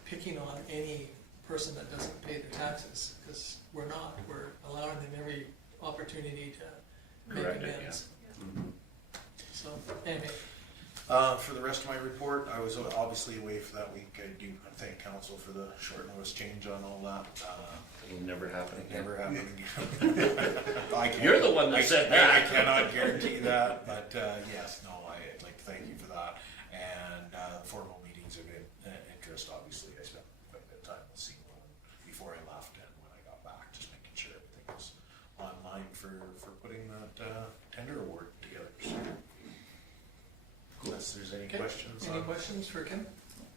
picking on any person that doesn't pay their taxes, because we're not. We're allowing them every opportunity to make Correct it, amends. Mhm. So, anyway, For the rest of my report, I was obviously away for that week. I do thank council for the short notice change on all that. It'll never happen It again. never happened again. You're the one that said that. I cannot guarantee that, but yes, no, I'd like to thank you for that. And formal meetings of interest, obviously, I spent quite a bit of time with SEMA before I left and when I got back, just making sure everything was online for putting that tender award together. So, unless there's any Okay. questions. Any on- questions for Kim?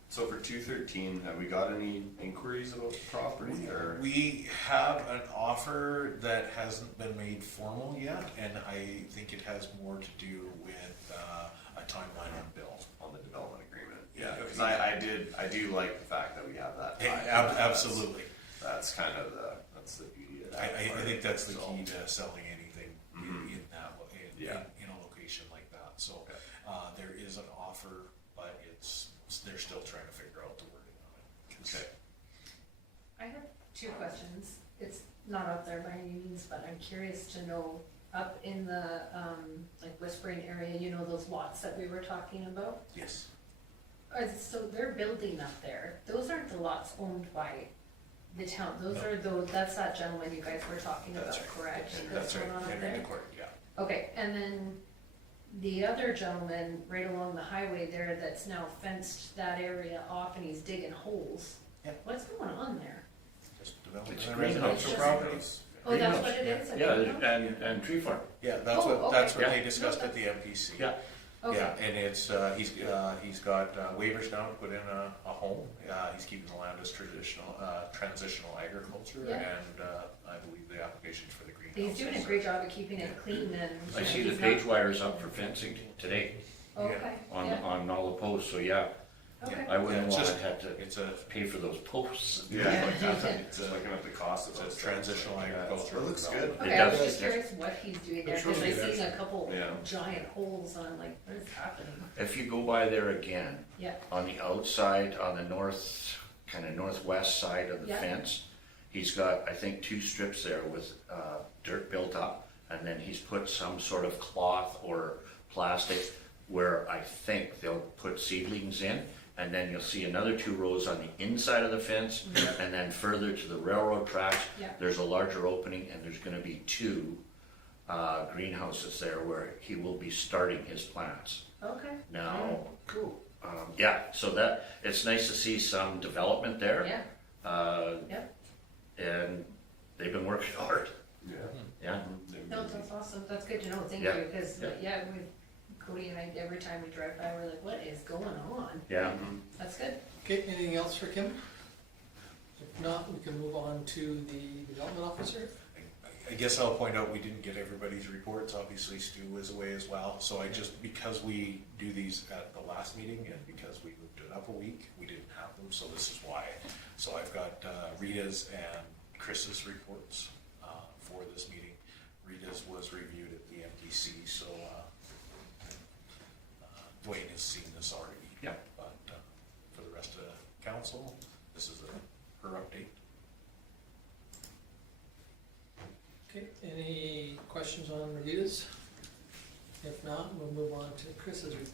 So for 213, have we got any inquiries about the property or? We have an offer that hasn't been made formal yet, and I think it has more to do with a timeline on bill. On the development agreement? Yeah, Yeah. because I do like the fact that we have that. Hey, tie. absolutely. That's kind of that's the beauty of that. I part. think that's the So, key to selling anything Mhm. in that, Yeah. in a location like that. So, Okay. there is an offer, but they're still trying to figure out the wording on it. Okay. I have two questions. It's not up there by any means, but I'm curious to know, up in the, like Whispering area, you know, those lots that we were talking about? Yes. So they're building up there. Those aren't the lots owned by the town. Those No. are that's that gentleman you guys were talking That's about, right. correct? That's right. going on up And there? in the court, yeah. Okay, and then the other gentleman right along the highway there that's now fenced that area off and he's digging holes. Yep. What's going on there? Just developing It's the a greenhouse. residential properties. Oh, that's Greenhouse, what it is? a Yeah, greenhouse? and tree farm. Yeah, Oh, that's okay. what they Yeah. discussed at the MPC. Yeah. Okay. Yeah, and it's, he's got waivers now to put in a home. He's keeping the land as traditional, transitional agriculture, Yeah. and I believe the applications for the greenhouse. He's doing a great job of keeping it clean and. I see the he's page not- wires up for fencing today Okay, on, yeah, on all the posts, so yeah, okay. I wouldn't it's want to just- have to It's a, pay for those posts. Yeah. it's Just a, looking at the cost of it's a those transitional things. agriculture. It looks good. Okay, I was does. just curious what he's doing there, It's because I really good, seen a couple Yeah. giant holes and I'm like, what is happening? If you go by there again, Yeah, on the outside, on the north, kind of northwest side of the Yeah. fence, he's got, I think, 2 strips there with dirt built up, and then he's put some sort of cloth or plastic where I think they'll put seedlings in, and then you'll see another 2 rows on the inside of the fence, and then further to the railroad tracks, Yeah. there's a larger opening, and there's gonna be 2 greenhouses there where he will be starting his plants. okay. Now, Cool. yeah, so that, it's nice to see some development there. Yeah, Yep. And they've been working hard, Yeah. yeah. no, that's awesome, that's good to know, thank Yeah, you, because, yeah. yeah, with Cody and I, every time we drive by, we're like, what is going on? Yeah, That's good. Okay, anything else for Kim? If not, we can move on to the development officer. I guess I'll point out, we didn't get everybody's reports, obviously Stu was away as well, so I just, because we do these at the last meeting, and because we moved it up a week, we didn't have them, so this is why. So I've got Rita's and Chris's reports for this meeting. Rita's was reviewed at the MPC, so Dwayne has seen this already. Yeah. But for the rest of the council, this is her update. Okay, any questions on Rita's? If not, we'll move on to Chris's report.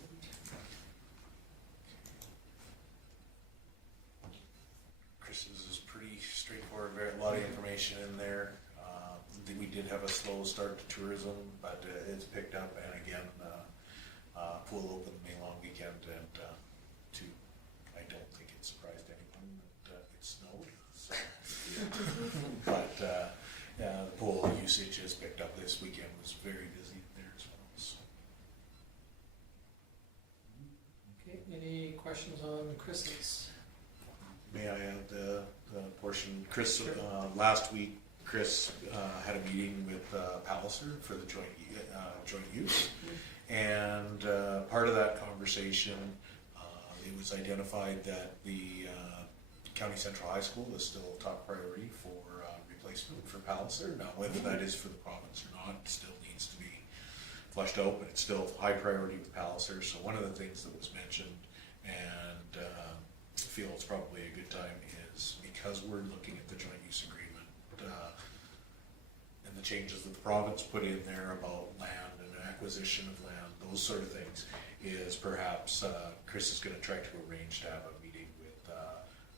Chris's is pretty straightforward, a lot of information in there. We did have a slow start to tourism, but it's picked up, and again, pool open May long weekend, and I don't think it surprised anyone that it snowed, so. But, yeah, the pool usage has picked up this weekend, was very busy there as well, so. Okay, any questions on Chris's? May I add the portion, Chris, last week, Chris had a meeting with Palliser for the joint use. And part of that conversation, it was identified that the County Central High School is still top priority for replacement for Palliser. Now, whether that is for the province or not, still needs to be flushed out, but it's still high priority with Palliser. So one of the things that was mentioned, and I feel it's probably a good time, is because we're looking at the joint use agreement and the changes that the province put in there about land and acquisition of land, those sort of things, is perhaps Chris is going to try to arrange to have a meeting with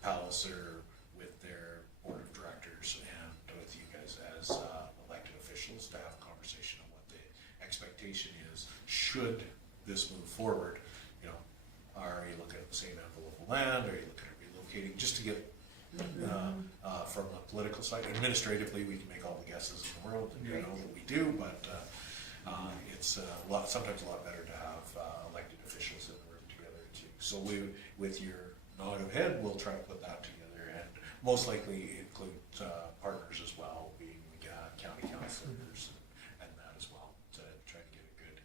Palliser, with their board of directors, and with you guys as elected officials to have a conversation on what the expectation is should this move forward. You know, are you looking at the same envelope of land? Are you looking at relocating? Just to get from a political side, administratively, we can make all the guesses in the world, and you know that we do, but it's sometimes a lot better to have elected officials in the room So with your nod of head, we'll try to put that together, and most likely include partners as well, being county councilors and that as well, to try to get a good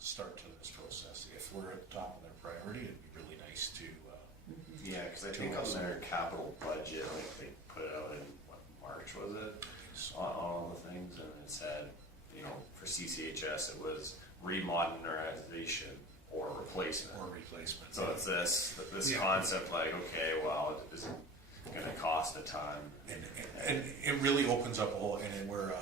start to this process. If we're at the top of their priority, it'd be really nice to. Yeah, because I think on their capital budget, like they put it out in what, March was it, on all the things, and it said, you know, for CCHS it was remodernization or replacement. Or replacement. So it's this Yeah. concept like, okay, well, is it going to cost a ton? And it really opens up a whole, and then we're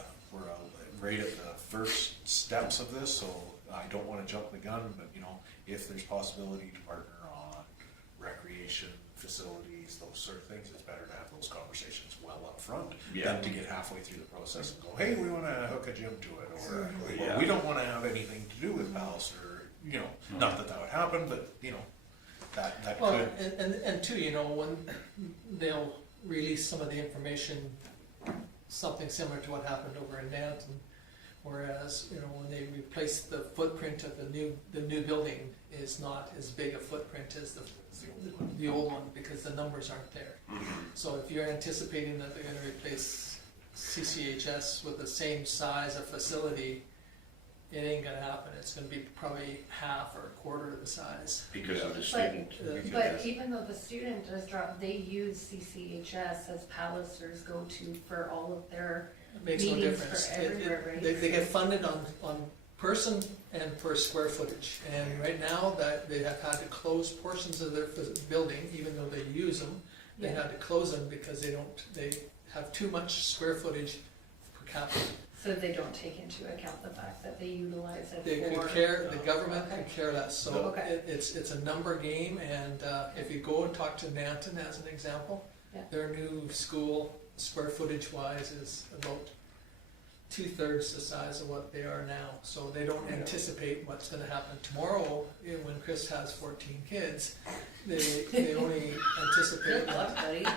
right at the first steps of this, so I don't want to jump the gun, but you know, if there's possibility to partner on recreation facilities, those sort of things, it's better to have those conversations well up front Yeah. than to get halfway through the process and go, hey, we want to hook a gym to it, or Yeah. we don't want to have anything to do with Palace, or you know, not that would happen, but you know, that Well, could. and two, you know, when they'll release some of the information, something similar to what happened over in Danton, whereas, you know, when they replaced the footprint of the new building is not as big a footprint as the old one, because the numbers aren't there. So if you're anticipating that they're gonna replace CCHS with the same size of facility, it ain't gonna happen. It's gonna be probably half or a quarter of the size. Because of the student. But even though the student does drop, they use CCHS as Palliser's go-to for all of their, It makes no Meetings difference. for everywhere, right? They get funded on person and per square footage. And right now, that they have had to close portions of their building, even though they use them. They Yeah. had to close them because they have too much square footage per capita. so they don't take into account the fact that they utilize it They could for. the government could care less. So Okay. it's a number game, and if you go and talk to Nanton as an example, Yeah. their new school, square footage wise, is about 2/3 the size of what they are now. So they don't anticipate what's gonna happen tomorrow, when Chris has 14 kids. They only anticipate Good luck, buddy. Oh,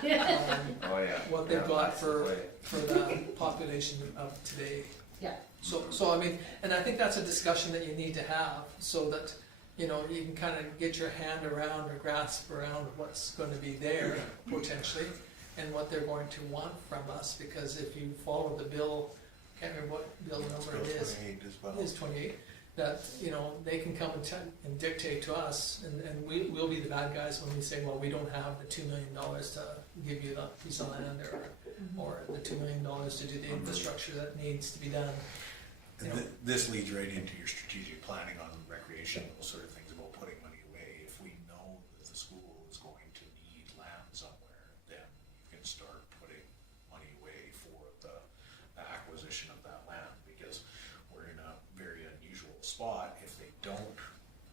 yeah. what they've Yeah, got that's for, the way. for the population of today. Yeah. So I mean, and I think that's a discussion that you need to have, so that, you know, you can kind of get your hand around or grasp around what's gonna be there potentially, and what they're going to want from us, because if you follow the bill, can't remember what bill number it is. 28 as well. Is 28, that, you know, they can come and dictate to us, and we'll be the bad guys when we say, well, we don't have the $2 million to give you the piece of land, or the $2 million to do the infrastructure that needs to be done. You know. This leads right into your strategic planning on recreation, those sort of things about putting money away. If we know that the school is going to need land somewhere, then you can start putting money away for the acquisition of that land, because we're in a very unusual spot. If they don't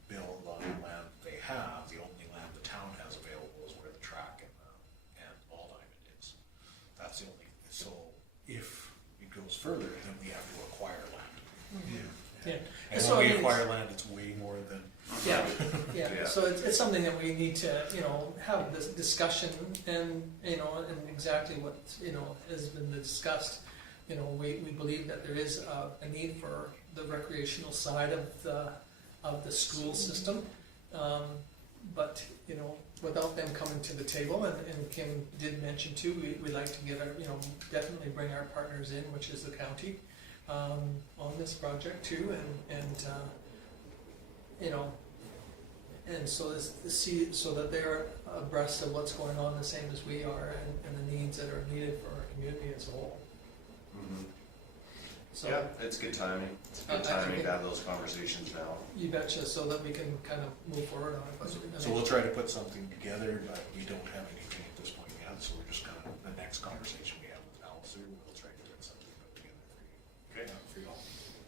build on the land they have, the only land the town has available is where the track and Ball Diamond is. That's the only, so if it goes further, then we have to acquire land. Yeah. And So, when I we mean, acquire land, it's way more than. Yeah, Yeah. so it's something that we need to, you know, have this discussion, and, you know, and exactly what, you know, has been discussed. You know, we believe that there is a need for the recreational side of the school system. But, you know, without them coming to the table, and Kim did mention too, we like to get our, you know, definitely bring our partners in, which is the county, on this project too, and you know, and so so that they're abreast of what's going on, the same as we are, and the needs that are needed for our community as a whole. Mhm. So Yeah, it's good timing. It's good I timing think to have those conversations now. you betcha, so that we can kind of move forward on it. But, I So mean, we'll try to put something together, but we don't have anything at this point yet, so we're just kind of, the next conversation we have with Alistair, we'll try to get something put together for you. Okay. For you all.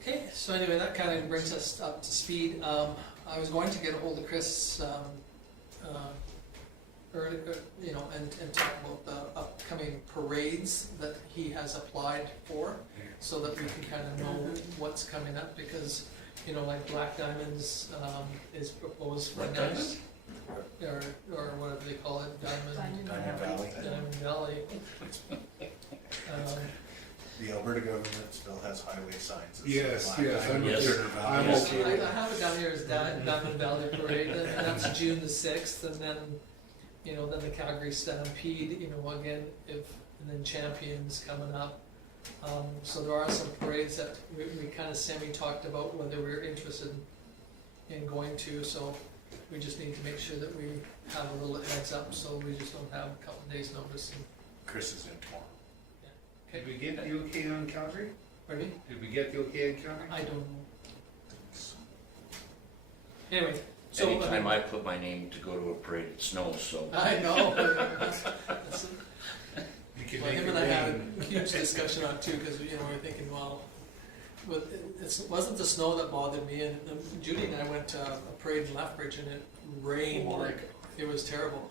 Okay, so anyway, that kind of brings us up to speed. I was going to get a hold of Chris, early, you know, and talk about the upcoming parades that he has applied for, so that we can kind of know what's coming up, because, you know, like Black Diamonds, is proposed for What next, or whatever they call it, Diamond Diamond Valley. Diamond Valley. the Alberta government still has highway signs. that say Yes, Black yes, Diamond Yes. Turner Valley. I'm Yes. okay I with that. have it down here as Diamond Valley Parade, and that's June the 6th, and then, you know, then the Calgary Stampede, you know, again, and then Champions coming up. So there are some parades that we kind of semi-talked about whether we're interested in going to, so we just need to make sure that we have a little heads up, so we just don't have a couple of days' notice. And, Chris is in tomorrow. Did we get the okay on Calgary? pardon me? Did we get the okay on Calgary? I don't know. Anyway, so. Anytime I put my name to go to a parade, it snows, so. I know. That's- You can Well, make him it and I had rain. a huge discussion on it too, because, you know, we were thinking, well, but it wasn't the snow that bothered me, and Judy and I went to a parade in Lethbridge, and it rained like, it was terrible.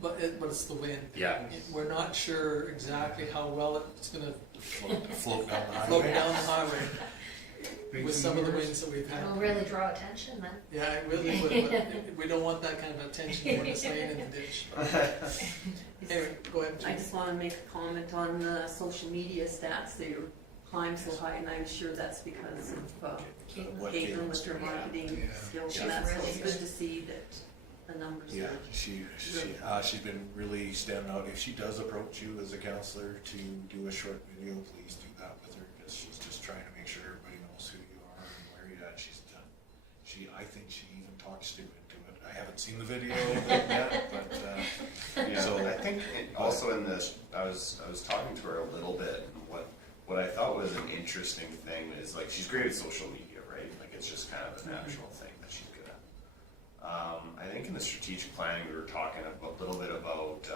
But it's the wind. Yeah. We're not sure exactly how well it's gonna Float down the float highway. down the highway Make with some some of the noise. winds that we've had. It'll really draw attention then. Yeah, it really would, but we don't want that kind of attention when it's laying in the ditch. Anyway, go ahead. I Judy. just want to make a comment on the social media stats. They climb so high, and I'm sure that's because of What Caitlin Caitlin's with her doing, yeah. marketing Yeah. skills. She's And that's really it's good good. to see that the numbers Yeah, are. she's been really standing out. If she does approach you as a counselor to do a short video, please do that with her, because she's just trying to make sure everybody knows who you are and where you're at. I think she even talks Stu into it. I haven't seen the video yet, but, Yeah, So- I think also in this, I was talking to her a little bit, and what I thought was an interesting thing is, like, she's great at social media, right? Like, it's just kind of a natural thing that she's good at. I think in the strategic planning, we were talking a little bit about,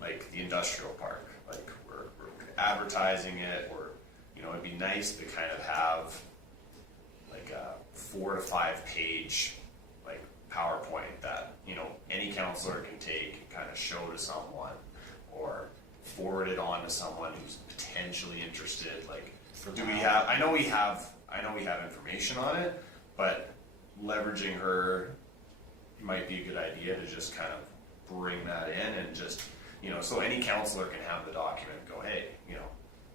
like, the industrial park. Like, we're advertising it, or, you know, it'd be nice to kind of have, like, a 4 to 5 page, like, PowerPoint that, you know, any counselor can take and kind of show to someone, or forward it on to someone who's potentially interested. Like, do we have? I know we have information on it, but leveraging her might be a good idea to just kind of bring that in and just, you know, so any counselor can have the document and go, hey, you know,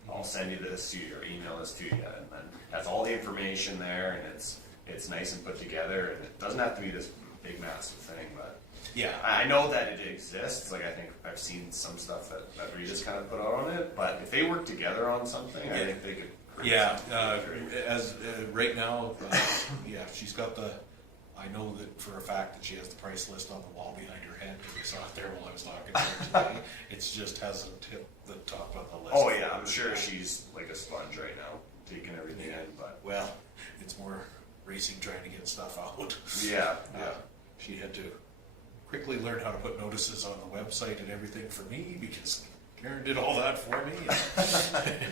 I'll send you this to you or email this to you, and then that's all the information there, and it's nice and put together, and it doesn't have to be this big massive thing, but yeah. I know that it exists. Like, I think I've seen some stuff that Rita's kind of put out on it, but if they work together on something, I think they could create Yeah, something great. as, right now, yeah, she's got I know that for a fact that she has the price list on the wall behind her head, because I saw it there while I was talking to her today. It just hasn't hit the top of the list. Oh yeah, I'm sure she's like a sponge right now, taking everything in, but Well, it's more racing trying to get stuff out. yeah, She had to quickly learn how to put notices on the website and everything for me, because Karen did all that for me.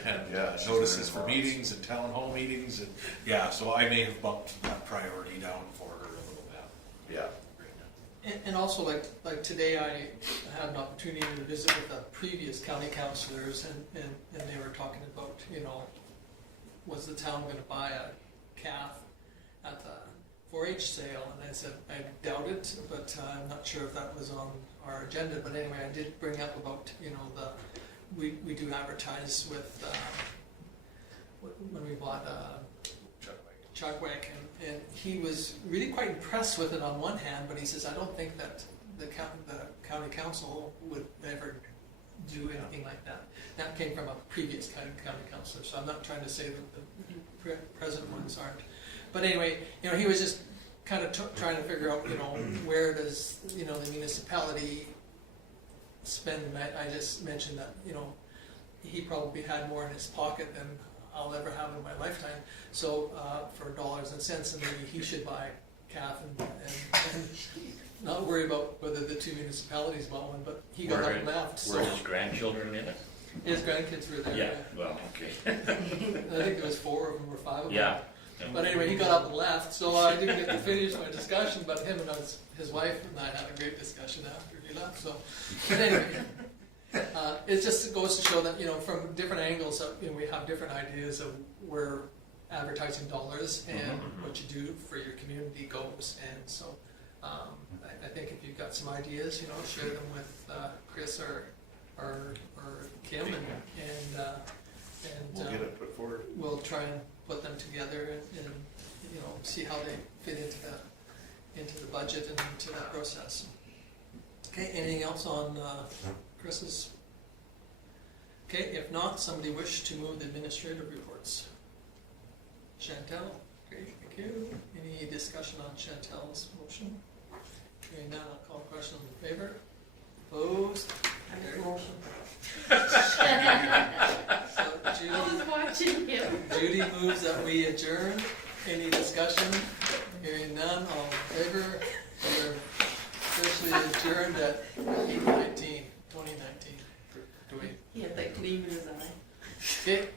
And, Yeah, she's notices for learning lots. meetings and town hall meetings, and yeah, so I may have bumped that priority down for her a little bit. yeah. And also, like today, I had an opportunity to visit with the previous county councilors, and they were talking about, you know, was the town gonna buy a calf at the 4-H sale? And I said, I doubt it, but I'm not sure if that was on our agenda. But anyway, I did bring up about, you know, we do advertise with, when we bought Chugwick, and he was really quite impressed with it on one hand, but he says, I don't think that the county council would ever do anything like that. That came from a previous county councilor, so I'm not trying to say that the present ones aren't. But anyway, you know, he was just kind of trying to figure out, you know, where does, you know, the municipality spend, and I just mentioned that, you know, he probably had more in his pocket than I'll ever have in my lifetime. So for dollars and cents, and maybe he should buy calf and not worry about whether the two municipalities bought one. But he got up and left. So Were his grandchildren in it? his grandkids were there. Yeah, well, okay. I think there was 4 of them or 5 of them. Yeah. But anyway, he got up and left, so I didn't get to finish my discussion. But him and his wife and I had a great discussion after he left. So, but anyway. It just goes to show that, you know, from different angles, you know, we have different ideas of where advertising dollars and what you do for your community goes. And so I think if you've got some ideas, you know, share them with Chris or Kim, and We'll get it put forward. we'll try and put them together and, you know, see how they fit into the budget and into that process. Okay, anything else on Chris's? Okay, if not, somebody wish to move the administrative reports? Chantel, great, thank you. Any discussion on Chantel's motion? Hearing none, I'll call the question in favor. Opposed? I make a motion. So I was watching him. Judy moves that we adjourn. Any discussion? Hearing none, all in favor? We're officially adjourned at 2019. Do we? He had that gleam in his eye. Okay,